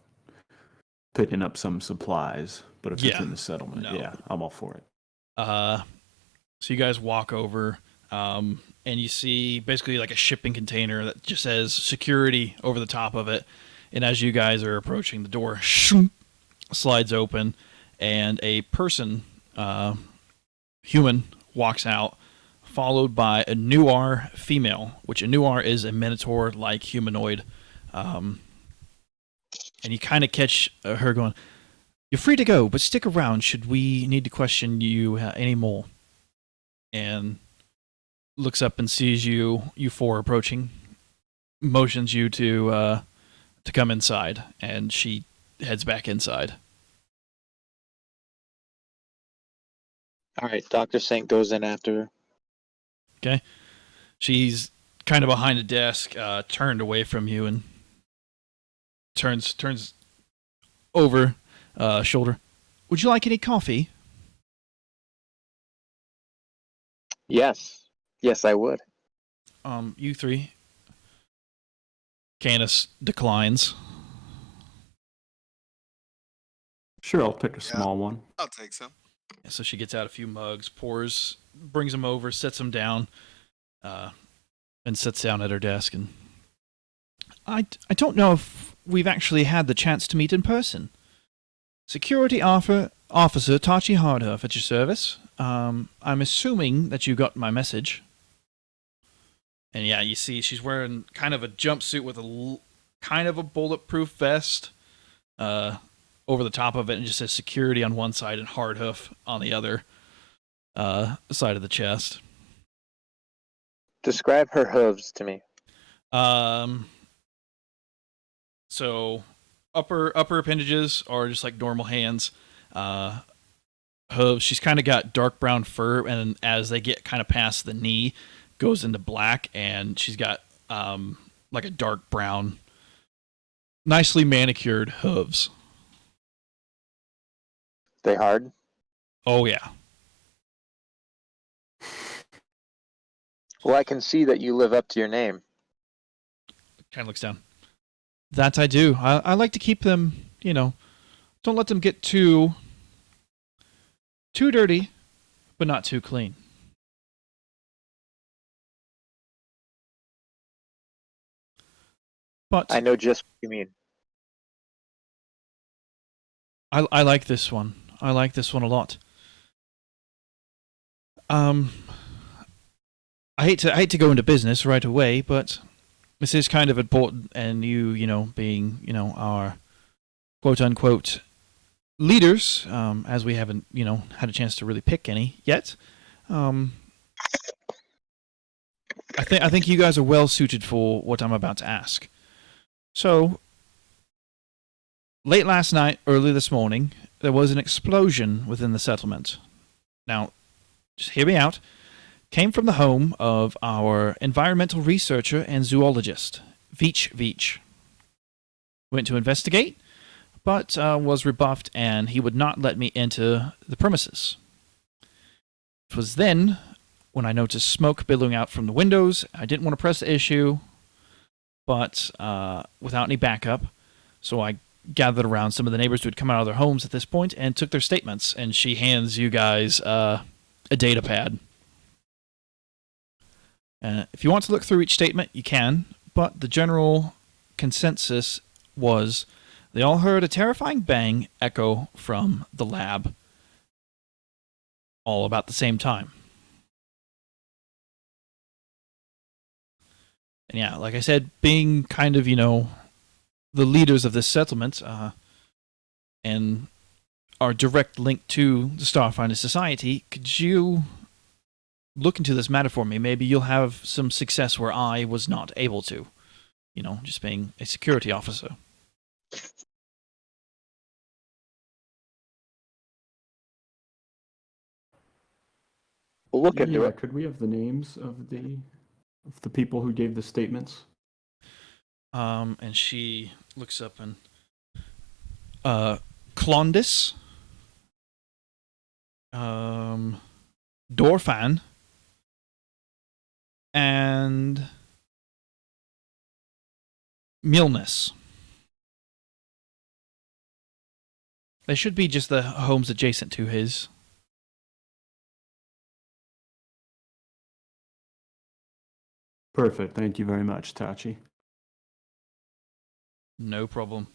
picking up some supplies. But if it's in the settlement, yeah, I'm all for it. So you guys walk over, and you see basically like a shipping container that just says security over the top of it. And as you guys are approaching, the door slides open, and a person, human, walks out, followed by a Nuar female, which a Nuar is a minotaur-like humanoid. And you kind of catch her going, "You're free to go, but stick around should we need to question you any more." And looks up and sees you four approaching, motions you to come inside, and she heads back inside. All right, Dr. Saint goes in after her. Okay. She's kind of behind a desk, turned away from you, and turns over shoulder. "Would you like any coffee?" Yes, I would. You three. Candace declines. Sure, I'll pick a small one. I'll take some. So she gets out a few mugs, brings them over, sets them down, and sits down at her desk. And I don't know if we've actually had the chance to meet in person. Security Officer Tachi Hardhuff at your service. I'm assuming that you got my message. And yeah, you see she's wearing kind of a jumpsuit with kind of a bulletproof vest over the top of it, and just says security on one side and Hardhuff on the other side of the chest. Describe her hooves to me. So upper appendages are just like normal hands. Hooves, she's kind of got dark brown fur, and as they get kind of past the knee, goes into black, and she's got like a dark brown, nicely manicured hooves. They hard? Oh yeah. Well, I can see that you live up to your name. Kind of looks down. That I do. I like to keep them, don't let them get too dirty, but not too clean. But I know just what you mean. I like this one. I like this one a lot. I hate to go into business right away, but this is kind of important, and you being, our quote unquote leaders, as we haven't, had a chance to really pick any yet. I think you guys are well suited for what I'm about to ask. So, late last night, early this morning, there was an explosion within the settlement. Now, just hear me out. Came from the home of our environmental researcher and zoologist, Veach. Went to investigate, but was rebuffed, and he would not let me into the premises. It was then when I noticed smoke billowing out from the windows. I didn't want to press the issue, but without any backup, so I gathered around some of the neighbors who had come out of their homes at this point and took their statements. And she hands you guys a data pad. If you want to look through each statement, you can, but the general consensus was they all heard a terrifying bang echo from the lab all about the same time. And yeah, like I said, being kind of, the leaders of this settlement and our direct link to the Starfinder Society, could you look into this matter for me? Maybe you'll have some success where I was not able to. Just being a security officer. We'll look into Yeah, it. could we have the names of the people who gave the statements? And she looks up and Clondis, Dorfan, and Milness. They should be just the homes adjacent to his. Perfect. Thank you very much, Tachi. No problem.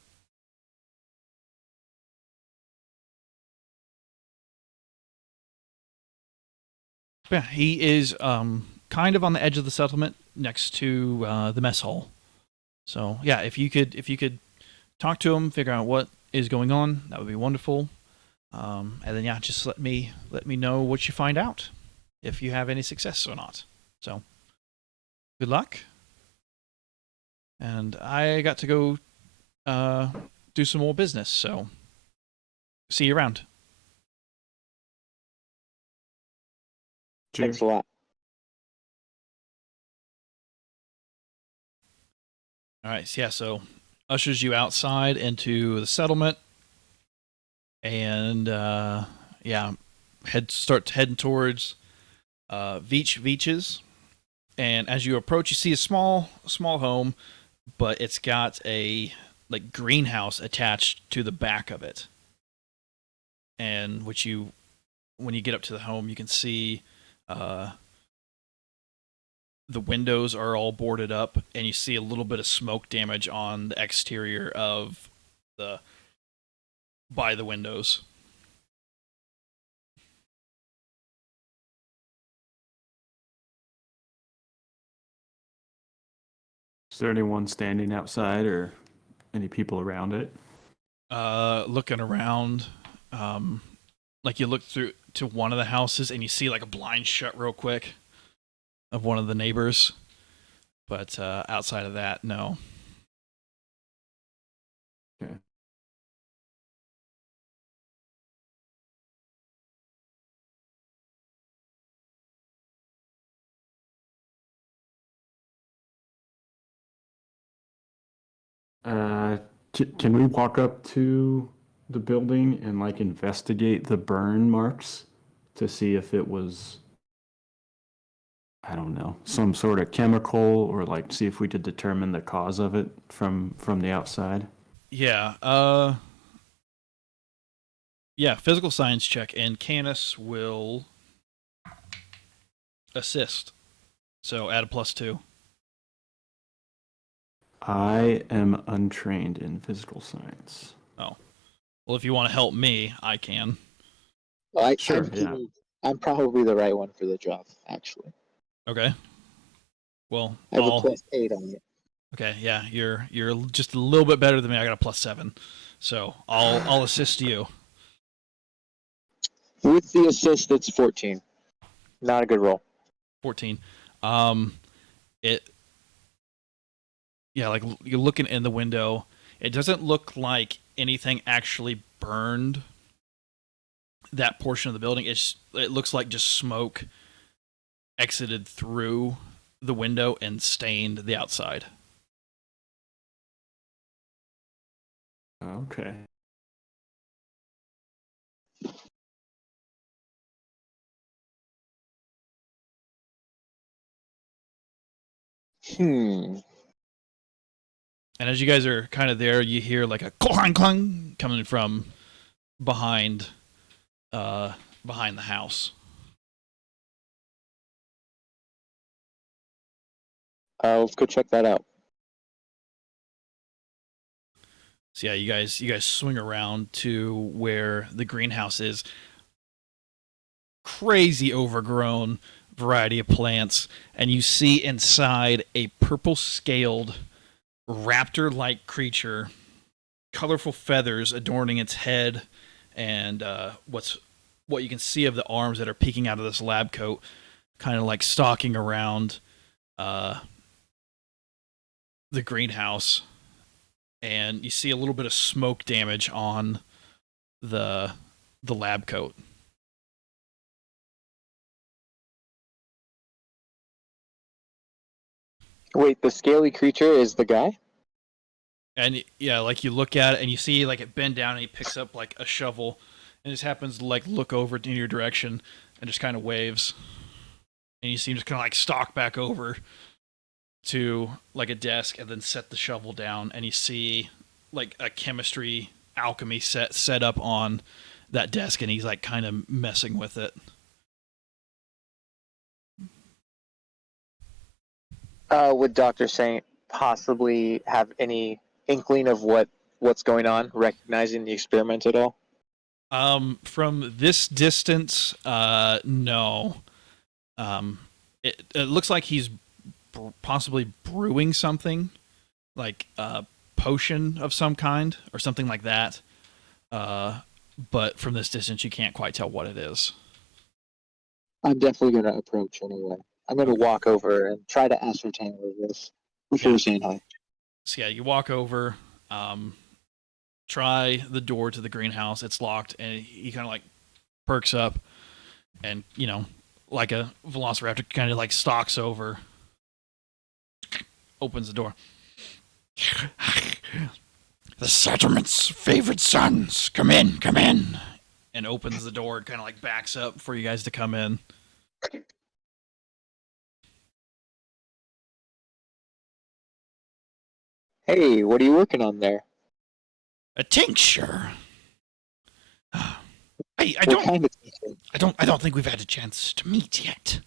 Yeah, he is kind of on the edge of the settlement next to the mess hall. So yeah, if you could talk to him, figure out what is going on, that would be wonderful. And then yeah, just let me know what you find out, if you have any success or not. So good luck. And I got to go do some more business, so see you around. Thanks a lot. All right, so yeah, so ushers you outside into the settlement, and yeah, start heading towards Veach's. And as you approach, you see a small home, but it's got a like greenhouse attached to the back of it. And when you get up to the home, you can see the windows are all boarded up, and you see a little bit of smoke damage on the exterior of by the windows. Is there anyone standing outside or any people around it? Looking around, like you look through to one of the houses and you see like a blind shut real quick of one of the neighbors, but outside of that, no. Okay. Can we walk up to the building and like investigate the burn marks to see if it was, I don't know, some sort of chemical, or like see if we could determine the cause of it from the outside? Yeah, yeah, physical science check, and Canis will assist. So add a +2. I am untrained in physical science. Oh, well, if you want to help me, I can. Sure, yeah. I'm probably the right one for the job, actually. Okay. Well, I have a +8 on it. Okay, yeah, you're just a little bit better than me. I got a +7, so I'll assist you. With the assist, it's 14. Not a good roll. 14. It. Yeah, like you're looking in the window. It doesn't look like anything actually burned that portion of the building. It looks like just smoke exited through the window and stained the outside. Okay. Hmm. And as you guys are kind of there, you hear like a clang clang coming from behind behind the house. Let's go check that out. So yeah, you guys swing around to where the greenhouse is. Crazy overgrown variety of plants, and you see inside a purple scaled raptor-like creature, colorful feathers adorning its head, and what you can see of the arms that are peeking out of this lab coat, kind of like stalking around the greenhouse. And you see a little bit of smoke damage on the lab coat. Wait, the scaly creature is the guy? And yeah, like you look at it and you see like it bend down and he picks up like a shovel and just happens to like look over in your direction and just kind of waves. And you see him just kind of like stalk back over to like a desk and then set the shovel down, and you see like a chemistry alchemy set up on that desk, and he's like kind of messing with it. Would Dr. Saint possibly have any inkling of what's going on, recognizing the experiment at all? From this distance, no. It looks like he's possibly brewing something, like a potion of some kind or something like that. But from this distance, you can't quite tell what it is. I'm definitely going to approach anyway. I'm going to walk over and try to ascertain what it is before saying hi. So yeah, you walk over, try the door to the greenhouse. It's locked, and he kind of like perks up, and like a velociraptor, kind of like stalks over, opens the door. The settlement's favorite sons, come in, and opens the door. Kind of like backs up for you guys to come in. Hey, what are you working on there? A tincture. I What don't kind of tincture? I don't think we've had a chance to meet yet.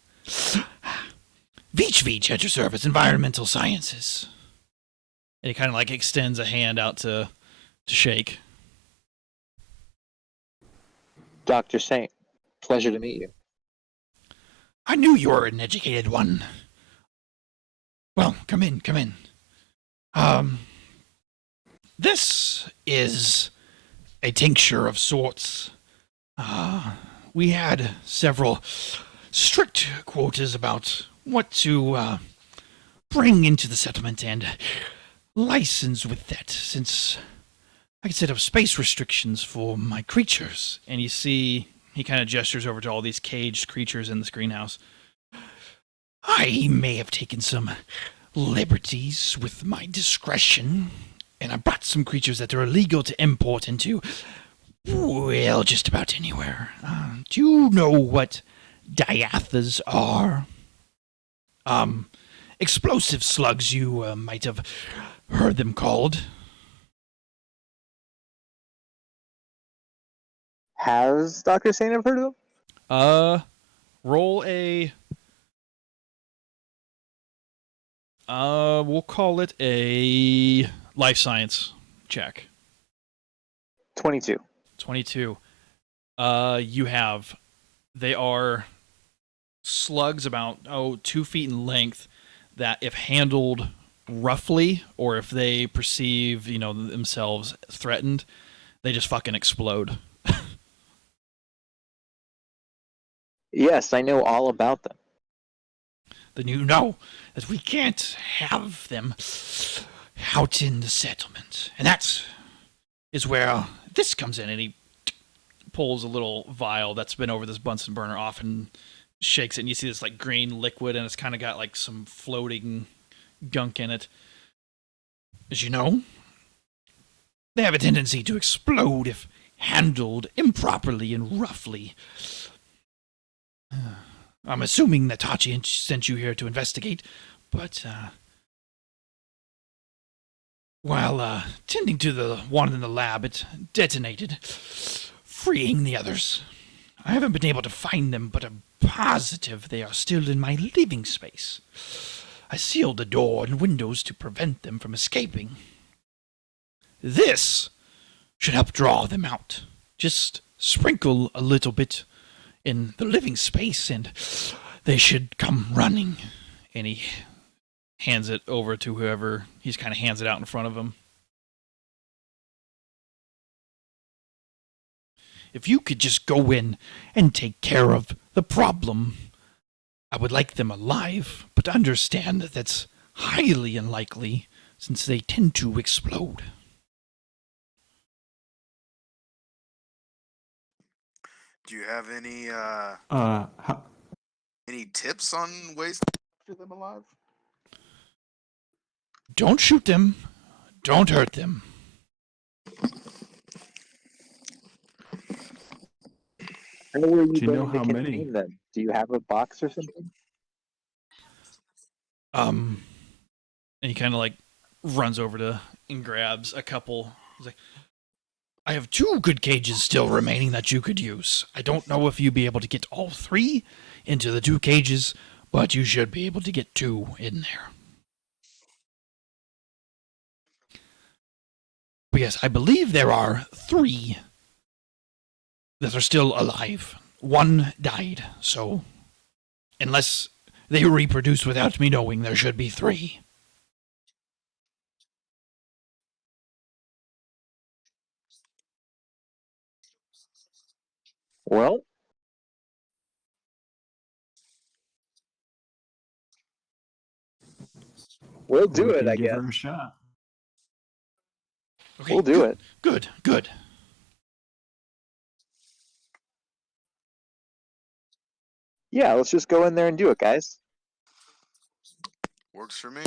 Veach at your service, environmental sciences. And he kind of like extends a hand out to shake. Dr. Saint, pleasure to meet you. I knew you were an educated one. Well, come in. This is a tincture of sorts. We had several strict quotas about what to bring into the settlement and license with that, since I could set up space restrictions for my creatures. And you see, he kind of gestures over to all these caged creatures in this greenhouse. I may have taken some liberties with my discretion, and I brought some creatures that are illegal to import into, well, just about anywhere. Do you know what diathas are? Explosive slugs, you might have heard them called. Has Dr. Saint ever heard of them? Roll a we'll call it a life science check. 22. 22. You have. They are slugs about 2 feet in length that, if handled roughly, or if they perceive themselves threatened, they just fucking explode. Yes, I know all about them. Then you know that we can't have them out in the settlement, and that is where this comes in. And he pulls a little vial that's been over this Bunsen burner off and shakes it, and you see this like green liquid, and it's kind of got like some floating gunk in it. As you know, they have a tendency to explode if handled improperly and roughly. I'm assuming that Tachi sent you here to investigate, but While tending to the one in the lab, it detonated, freeing the others. I haven't been able to find them, but I'm positive they are still in my living space. I sealed the door and windows to prevent them from escaping. This should help draw them out. Just sprinkle a little bit in the living space and they should come running. And he hands it over to whoever. He's kind of hands it out in front of him. If you could just go in and take care of the problem, I would like them alive, but understand that that's highly unlikely since they tend to explode. Do you have any How, any tips on ways to capture them alive? Don't shoot them. Don't hurt them. How are you Do you know going to how contain many? them? Do you have a box or something? And he kind of like runs over to and grabs a couple. He's like, I have 2 good cages still remaining that you could use. I don't know if you'd be able to get all 3 into the 2 cages, but you should be able to get 2 in there. But yes, I believe there are 3 that are still alive. 1 died, so unless they reproduce without me knowing, there should be 3. Well, we'll do we it, can I give guess. her a shot. Okay, We'll do it. Good, good. Yeah, let's just go in there and do it, guys. Works for me.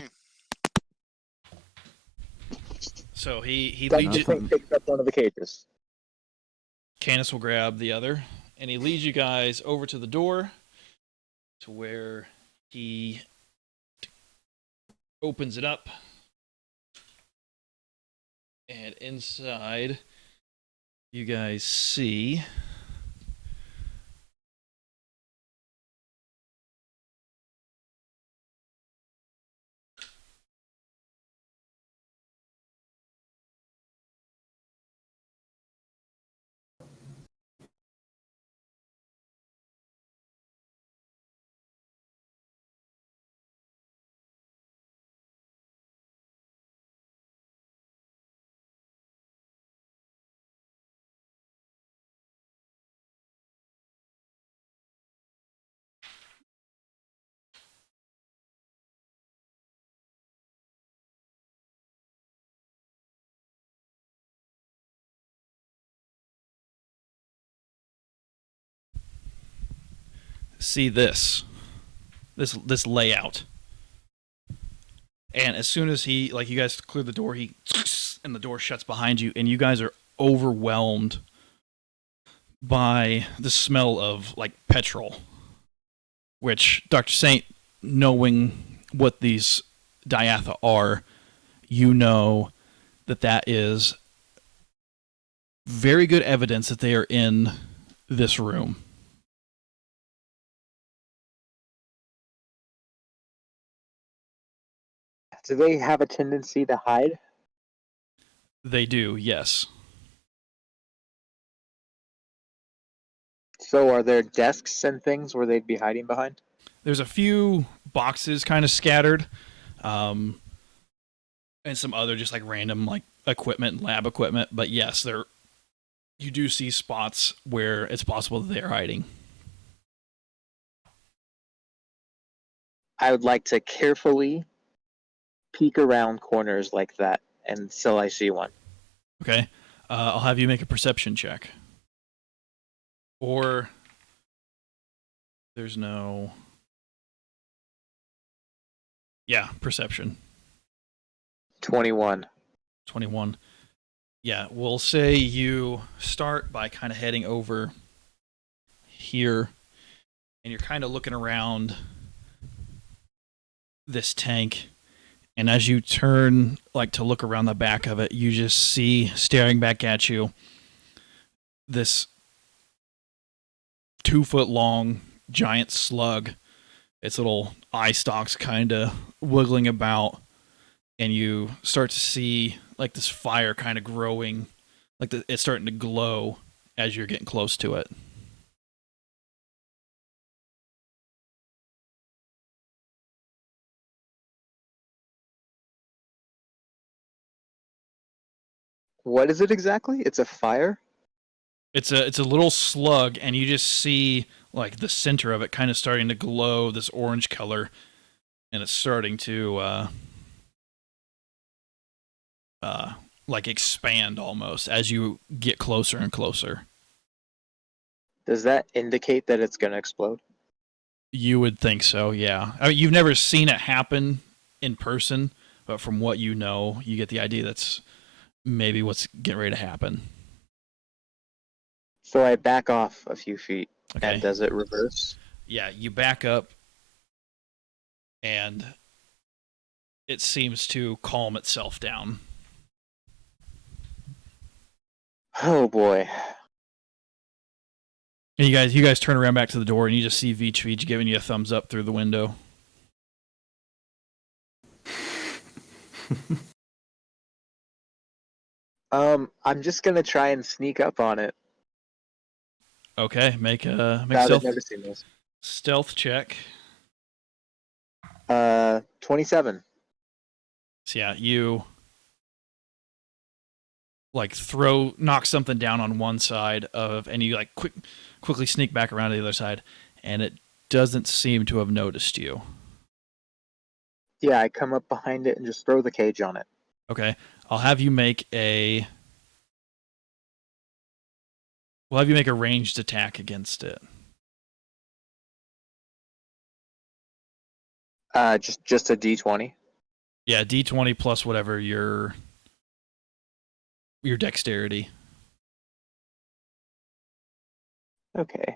So he Dr. leads you. Saint picks up one of the cages. Canis will grab the other, and he leads you guys over to the door to where he opens it up. And inside, you guys see this layout. And as soon as he you guys clear the door, he and the door shuts behind you, and you guys are overwhelmed by the smell of like petrol, which Dr. Saint, knowing what these diatha are, you know that is very good evidence that they are in this room. Do they have a tendency to hide? They do, yes. So are there desks and things where they'd be hiding behind? There's a few boxes kind of scattered, and some other just like random like equipment, lab equipment. But yes, you do see spots where it's possible that they're hiding. I would like to carefully peek around corners like that until I see one. Okay, I'll have you make a perception check. Or there's no. Yeah, perception. 21. 21. Yeah, we'll say you start by kind of heading over here, and you're kind of looking around this tank, And as you turn, like, to look around the back of it, you just see, staring back at you, this 2 foot long giant slug. Its little eye stalks kind of wiggling about, and you start to see like this fire kind of growing, like it's starting to glow as you're getting close to it. What is it exactly? It's a fire? It's a little slug, and you just see like the center of it kind of starting to glow this orange color, and it's starting to like expand almost as you get closer and closer. Does that indicate that it's going to explode? You would think so, yeah. I mean, you've never seen it happen in person, but from what you know, you get the idea that's maybe what's getting ready to happen. So I back off a few feet. Okay. And does it reverse? Yeah, you back up, and it seems to calm itself down. Oh boy. And you guys turn around back to the door, and you just see Veach giving you a thumbs up through the window. I'm just gonna try and sneak up on it. Okay, make a I've never seen this. stealth check. 27. So yeah, you like knock something down on one side of, and you like quickly sneak back around to the other side, and it doesn't seem to have noticed you. Yeah, I come up behind it and just throw the cage on it. Okay, I'll have you make a. We'll have you make a ranged attack against it. Just a D20. Yeah, D20 plus whatever your dexterity. Okay.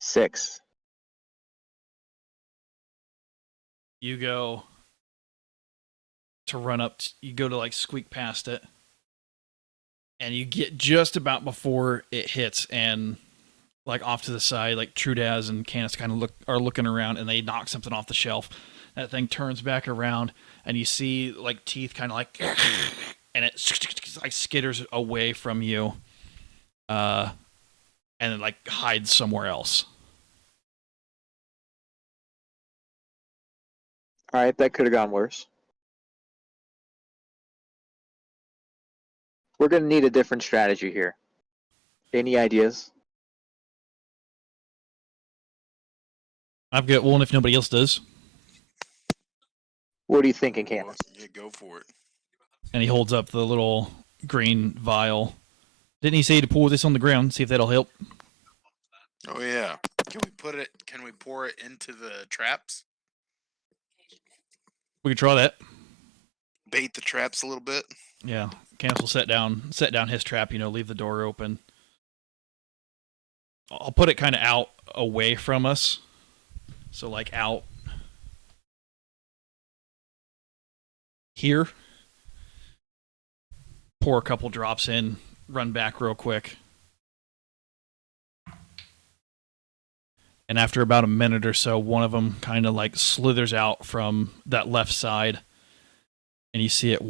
Six. You go to run up. You go to like squeak past it, and you get just about before it hits, and like off to the side, like Trudaz and Canis kind of are looking around, and they knock something off the shelf. That thing turns back around, and you see like teeth kind of like, and it like skitters away from you, and then like hides somewhere else. All right, that could have gone worse. We're gonna need a different strategy here. Any ideas? I've got one if nobody else does. What are you thinking, Canis? Yeah, go for it. And he holds up the little green vial. Didn't he say to pour this on the ground, see if that'll help? Oh yeah. Can we pour it into the traps? We could try that. Bait the traps a little bit. Yeah. Canis will set down his trap, leave the door open. I'll put it kind of out away from us. So like out here. Pour a couple drops in, run back real quick. And after about a minute or so, one of them kind of like slithers out from that left side. And you see it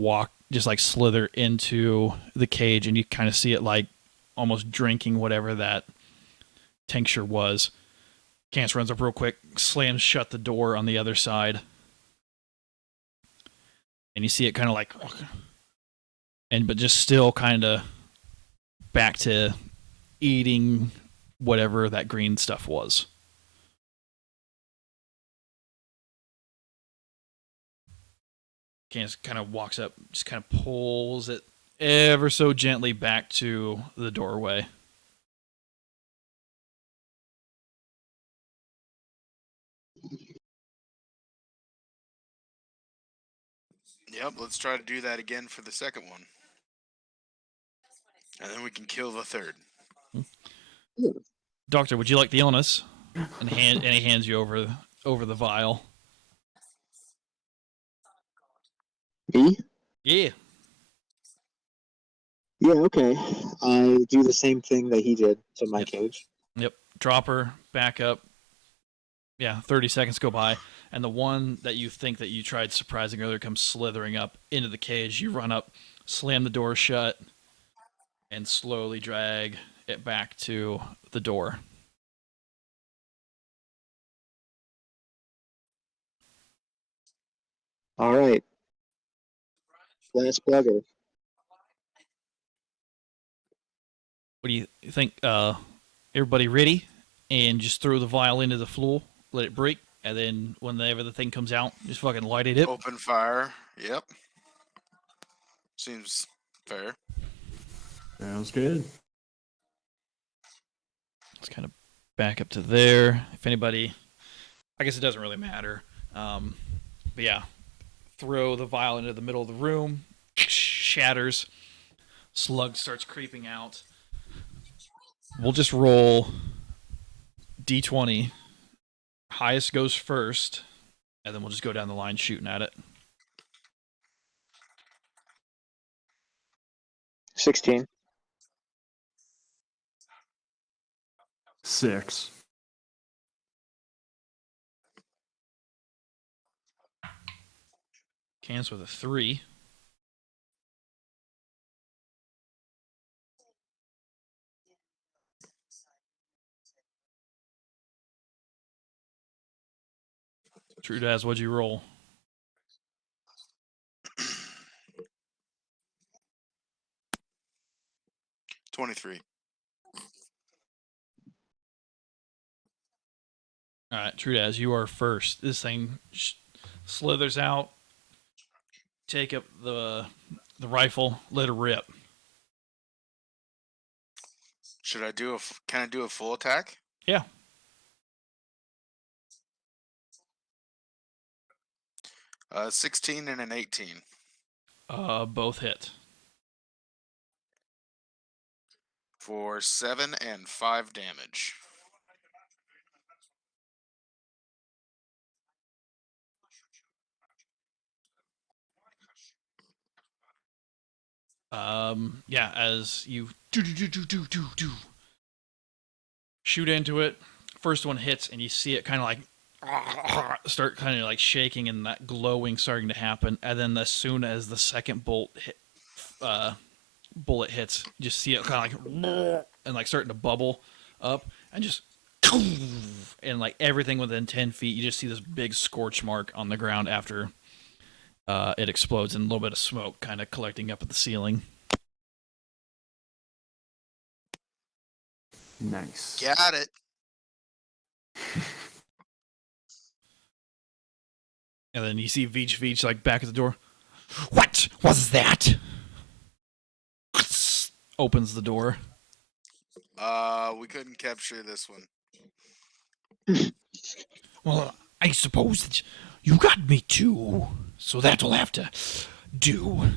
just like slither into the cage, and you kind of see it like almost drinking whatever that tincture was. Canis runs up real quick, slams shut the door on the other side. And you see it kind of like, but just still kind of back to eating whatever that green stuff was. Canis kind of walks up, just kind of pulls it ever so gently back to the doorway. Yep, let's try to do that again for the second one. And then we can kill the third. Doctor, would you like the illness? And he hands you over the vial. Me? Yeah. Yeah, okay. I do the same thing that he did to my Yep. cage. Yep. Drop her, back up. Yeah, 30 seconds go by, and the one that you think that you tried surprising earlier comes slithering up into the cage. You run up, slam the door shut, and slowly drag it back to the door. All right. Last bugger. What do you think? Everybody ready? And just throw the vial into the floor, let it break, and then whenever the thing comes out, just fucking light it up. Open fire. Yep. Seems fair. Sounds good. Let's kind of back up to there. If anybody, I guess it doesn't really matter. But yeah, throw the vial into the middle of the room, shatters, slug starts creeping out. We'll just roll d20. Highest goes first, and then we'll just go down the line shooting at it. 16. 6. Cans with a 3. True Daz, what'd you roll? 23. All right, True Daz, you are first. This thing slithers out. Take up the rifle, let it rip. Should I do can I do a full attack? Yeah. 16 and an 18. Both hit. For 7 and 5 damage. Yeah, as you shoot into it, first one hits, and you see it kind of like start kind of like shaking, and that glowing starting to happen. And then as soon as the second bullet hits, you just see it kind of like and like starting to bubble up, and just and like everything within 10 feet, you just see this big scorch mark on the ground after it explodes, and a little bit of smoke kind of collecting up at the ceiling. Nice. Got it. And then you see Veach like back at the door. What was that? Opens the door. We couldn't capture this one. Well, I suppose that you got me too, so that'll have to do.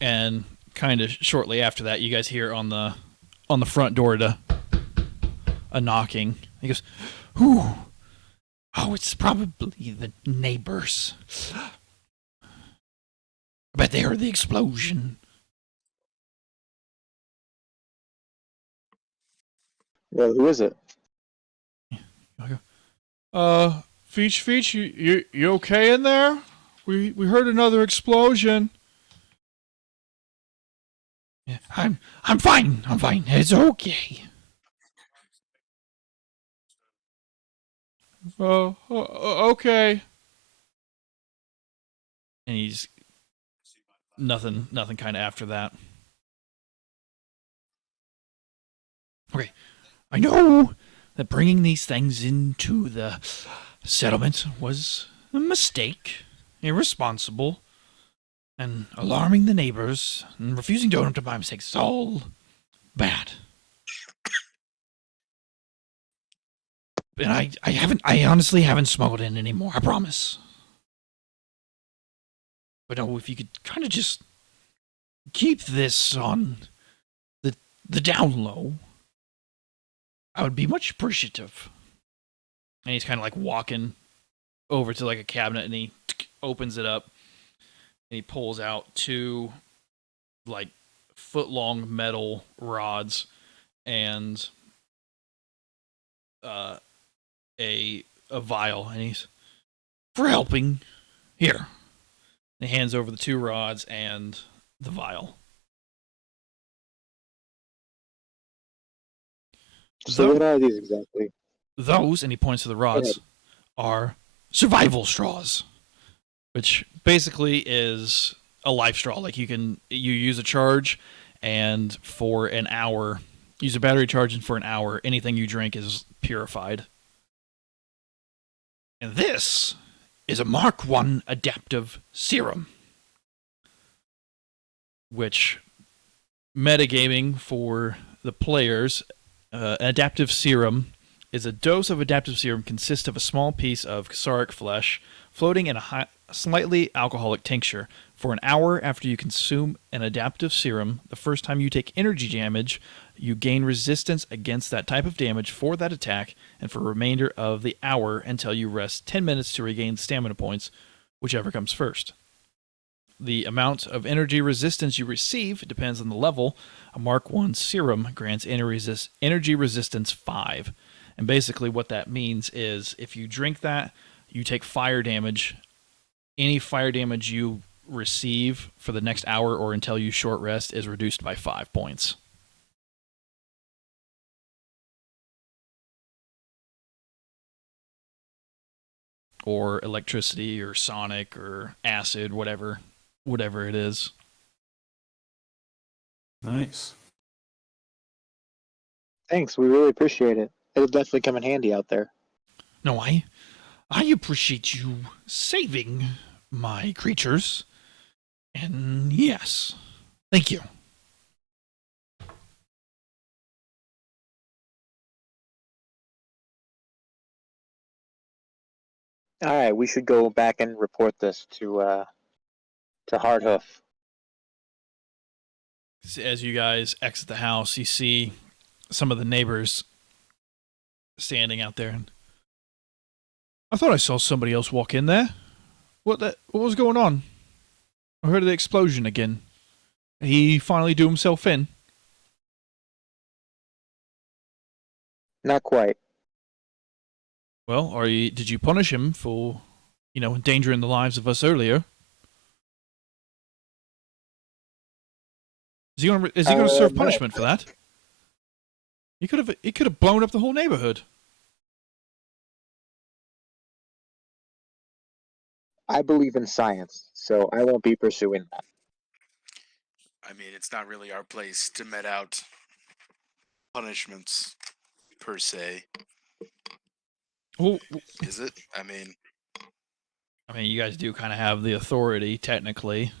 And kind of shortly after that, you guys hear on the front door a knocking. He goes, "Who? Oh, it's probably the neighbors. I bet they heard the explosion." Well, who is it? Feach, you okay in there? We heard another explosion. Yeah, I'm fine. It's okay. Okay. And he's nothing kind of after that. Okay, I know that bringing these things into the settlement was a mistake, irresponsible, and alarming the neighbors, and refusing to own up to my mistakes. It's all bad. And I honestly haven't smuggled in anymore, I promise. But no, if you could kind of just keep this on the down low, I would be much appreciative. And he's kind of like walking over to like a cabinet, and he opens it up, and he pulls out two like foot-long metal rods and uh, a vial, and he's for helping here. And he hands over the two rods and the vial. So what are these exactly? Those, and he points to the rods, are survival straws, which basically is a life straw. Like you use a charge, and for an hour, use a battery charge, and for an hour, anything you drink is purified. And this is a Mark I adaptive serum, which metagaming for the players, an adaptive serum is a dose of adaptive serum consists of a small piece of Kasaric flesh floating in a slightly alcoholic tincture. For an hour after you consume an adaptive serum, the first time you take energy damage, you gain resistance against that type of damage for that attack, and for the remainder of the hour until you rest 10 minutes to regain stamina points, whichever comes first. The amount of energy resistance you receive depends on the level. A Mark I serum grants energy resistance 5. And basically what that means is if you drink that, you take fire damage. Any fire damage you receive for the next hour or until you short rest is reduced by 5 points. Or electricity or sonic or acid, whatever it is. Nice. Thanks, we really appreciate it. It'll definitely come in handy out there. No, I appreciate you saving my creatures. And yes, thank you. All right, we should go back and report this to Hardhoof. As you guys exit the house, you see some of the neighbors standing out there. And I thought I saw somebody else walk in there. What was going on? I heard the explosion again. He finally do himself in. Not quite. Well, did you punish him for, endangering the lives of us earlier? Is he gonna serve punishment for that? He could have blown up the whole neighborhood. I believe in science, so I won't be pursuing that. I mean, it's not really our place to met out punishments, per se. Well, Is it? I mean, you guys do kind of have the authority, technically.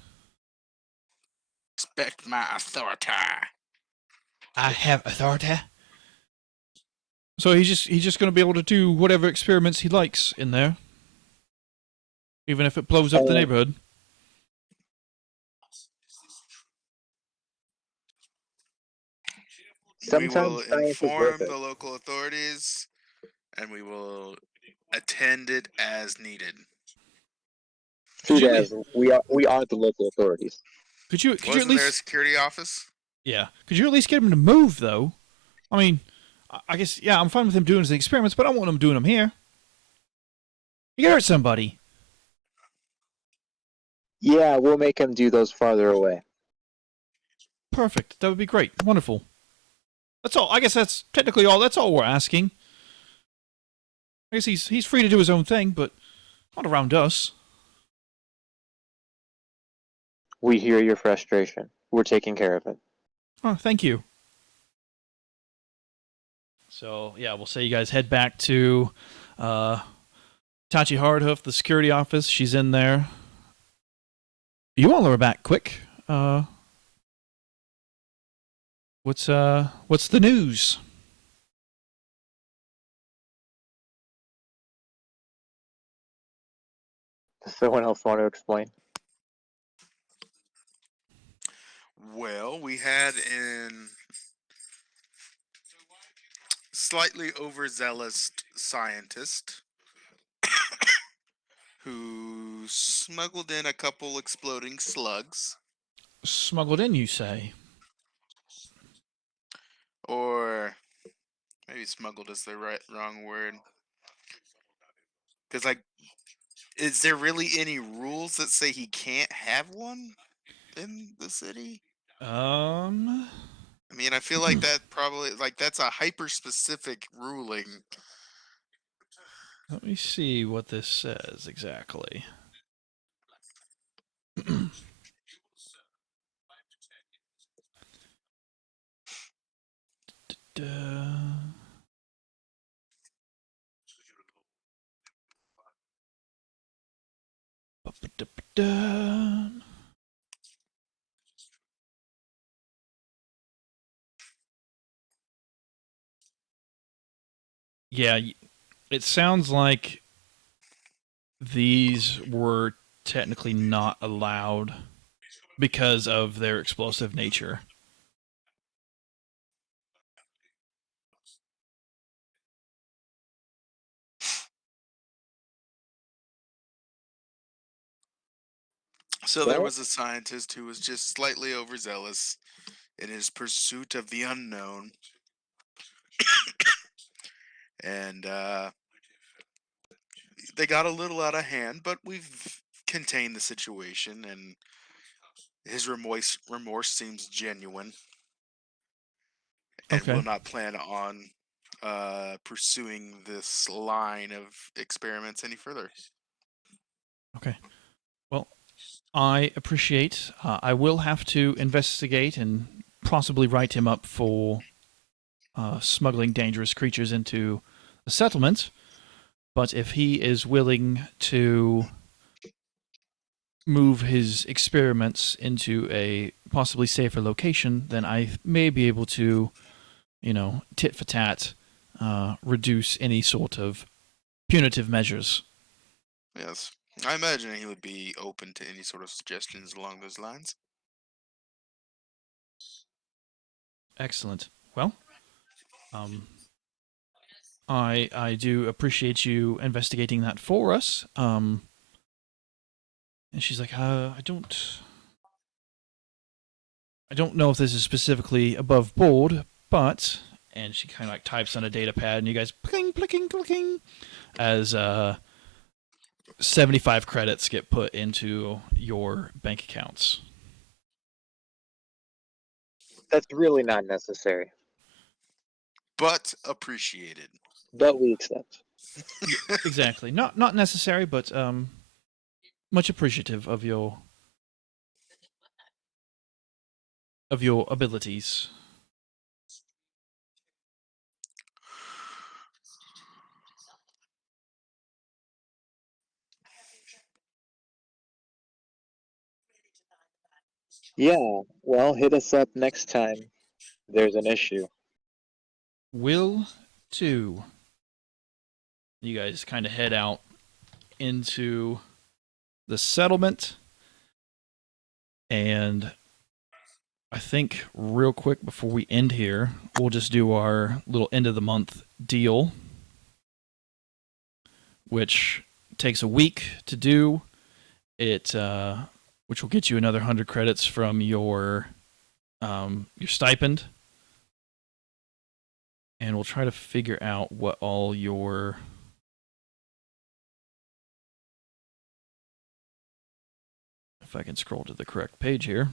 respect my authority. I have authority. So he's just going to be able to do whatever experiments he likes in there, even if it blows up the neighborhood. We will Sometimes science is worth inform it. the local authorities, and we will attend it as needed. Treat it as we are the local authorities. Could you Wasn't at least there a security office? Yeah. Could you at least get him to move, though? I mean, I guess, yeah, I'm fine with him doing his experiments, but I don't want him doing them here. You could hurt somebody. Yeah, we'll make him do those farther away. Perfect. That would be great. Wonderful. That's all. I guess that's technically all. That's all we're asking. I guess he's free to do his own thing, but not around us. We hear your frustration. We're taking care of it. Oh, thank you. So, yeah, we'll say you guys head back to Tachi Hardhoof, the security office. She's in there. You all are back quick. What's the news? Does someone else want to explain? Well, we had an slightly overzealous scientist who smuggled in a couple exploding slugs, Smuggled in, you say? or maybe smuggled is the wrong word. Because, like, is there really any rules that say he can't have one in the city? Um, I mean, I feel like that probably, like, that's a hyper specific ruling. let me see what this says exactly. Duh. Ba-ba-da-ba-da. Yeah, it sounds like these were technically not allowed because of their explosive nature. So there Well, was a scientist who was just slightly overzealous in his pursuit of the unknown, and they got a little out of hand, but we've contained the situation, and his remorse seems genuine, and will Okay. not plan on pursuing this line of experiments any further. Okay. Well, I appreciate. I will have to investigate and possibly write him up for smuggling dangerous creatures into the settlement. But if he is willing to move his experiments into a possibly safer location, then I may be able to, tit for tat, reduce any sort of punitive measures. Yes, I imagine he would be open to any sort of suggestions along those lines. Excellent. Well, um, I do appreciate you investigating that for us. And she's like, I don't know if this is specifically above board, but and she kind of like types on a data pad, and you guys clicking, clicking, clicking as 75 credits get put into your bank accounts. that's really not necessary, But appreciated. but we accept. Yeah, exactly. Not necessary, but much appreciative of your abilities. Yeah, well, hit us up next time there's an issue. Will 2. You guys kind of head out into the settlement, and I think real quick before we end here, we'll just do our little end of the month deal, which takes a week to do. It which will get you another 100 credits from your stipend, and we'll try to figure out what all your if I can scroll to the correct page here.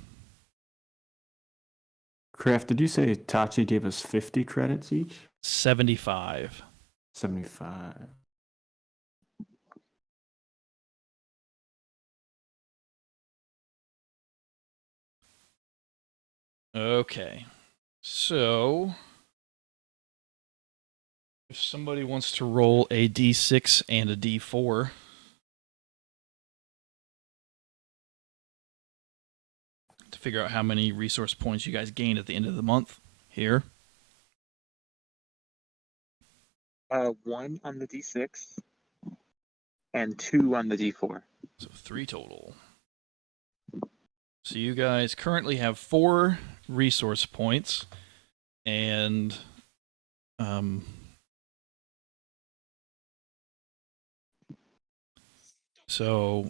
Kraft, did you say Tachi gave us 50 credits each? 75. 75. Okay. So, if somebody wants to roll a d6 and a d4, to figure out how many resource points you guys gained at the end of the month here. 1 on the D6 and 2 on the D4. So 3 total. So you guys currently have 4 resource points, and so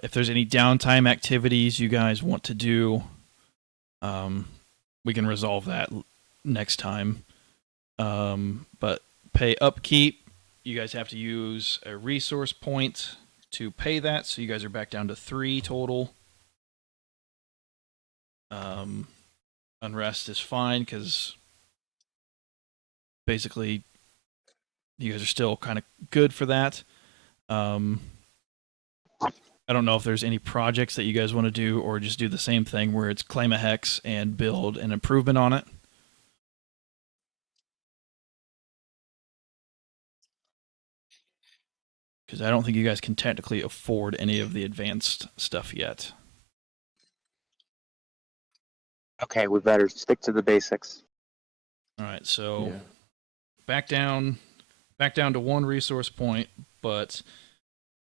if there's any downtime activities you guys want to do, we can resolve that next time. But pay upkeep, you guys have to use a resource point to pay that, so you guys are back down to 3 total. Unrest is fine because basically you guys are still kind of good for that. I don't know if there's any projects that you guys want to do, or just do the same thing where it's claim a hex and build an improvement on it. Because I don't think you guys can technically afford any of the advanced stuff yet. Okay, we better stick to the basics. All right, so Yeah. back down to 1 resource point, but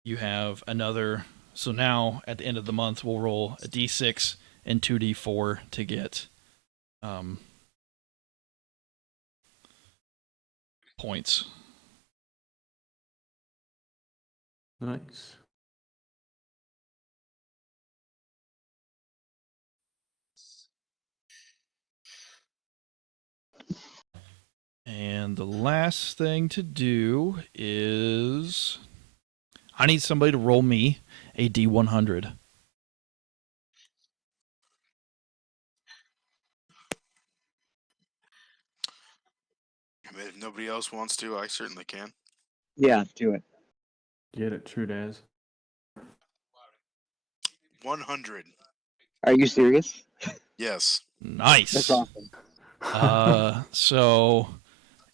you have another. So now at the end of the month, we'll roll a d6 and 2d4 to get points. Nice. And the last thing to do is I need somebody to roll me a d100. I mean, if nobody else wants to, I certainly can. Yeah, do it. Get it, true Daz. 100. Are you serious? Yes. Nice. That's awesome. So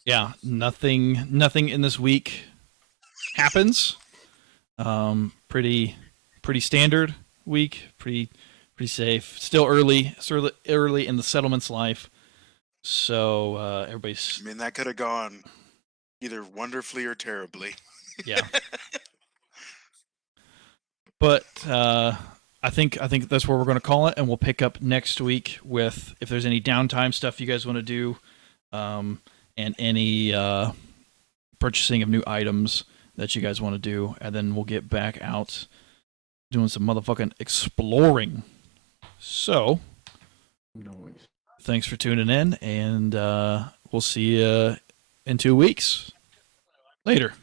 yeah, nothing in this week happens. Pretty standard week. Pretty safe. Still early in the settlement's life. So everybody's. I mean, that could have gone either wonderfully or terribly. Yeah. But I think that's where we're going to call it, and we'll pick up next week with if there's any downtime stuff you guys want to do, and any purchasing of new items that you guys want to do, and then we'll get back out doing some motherfucking exploring. So, Noise. thanks for tuning in, and we'll see you in 2 weeks. Later.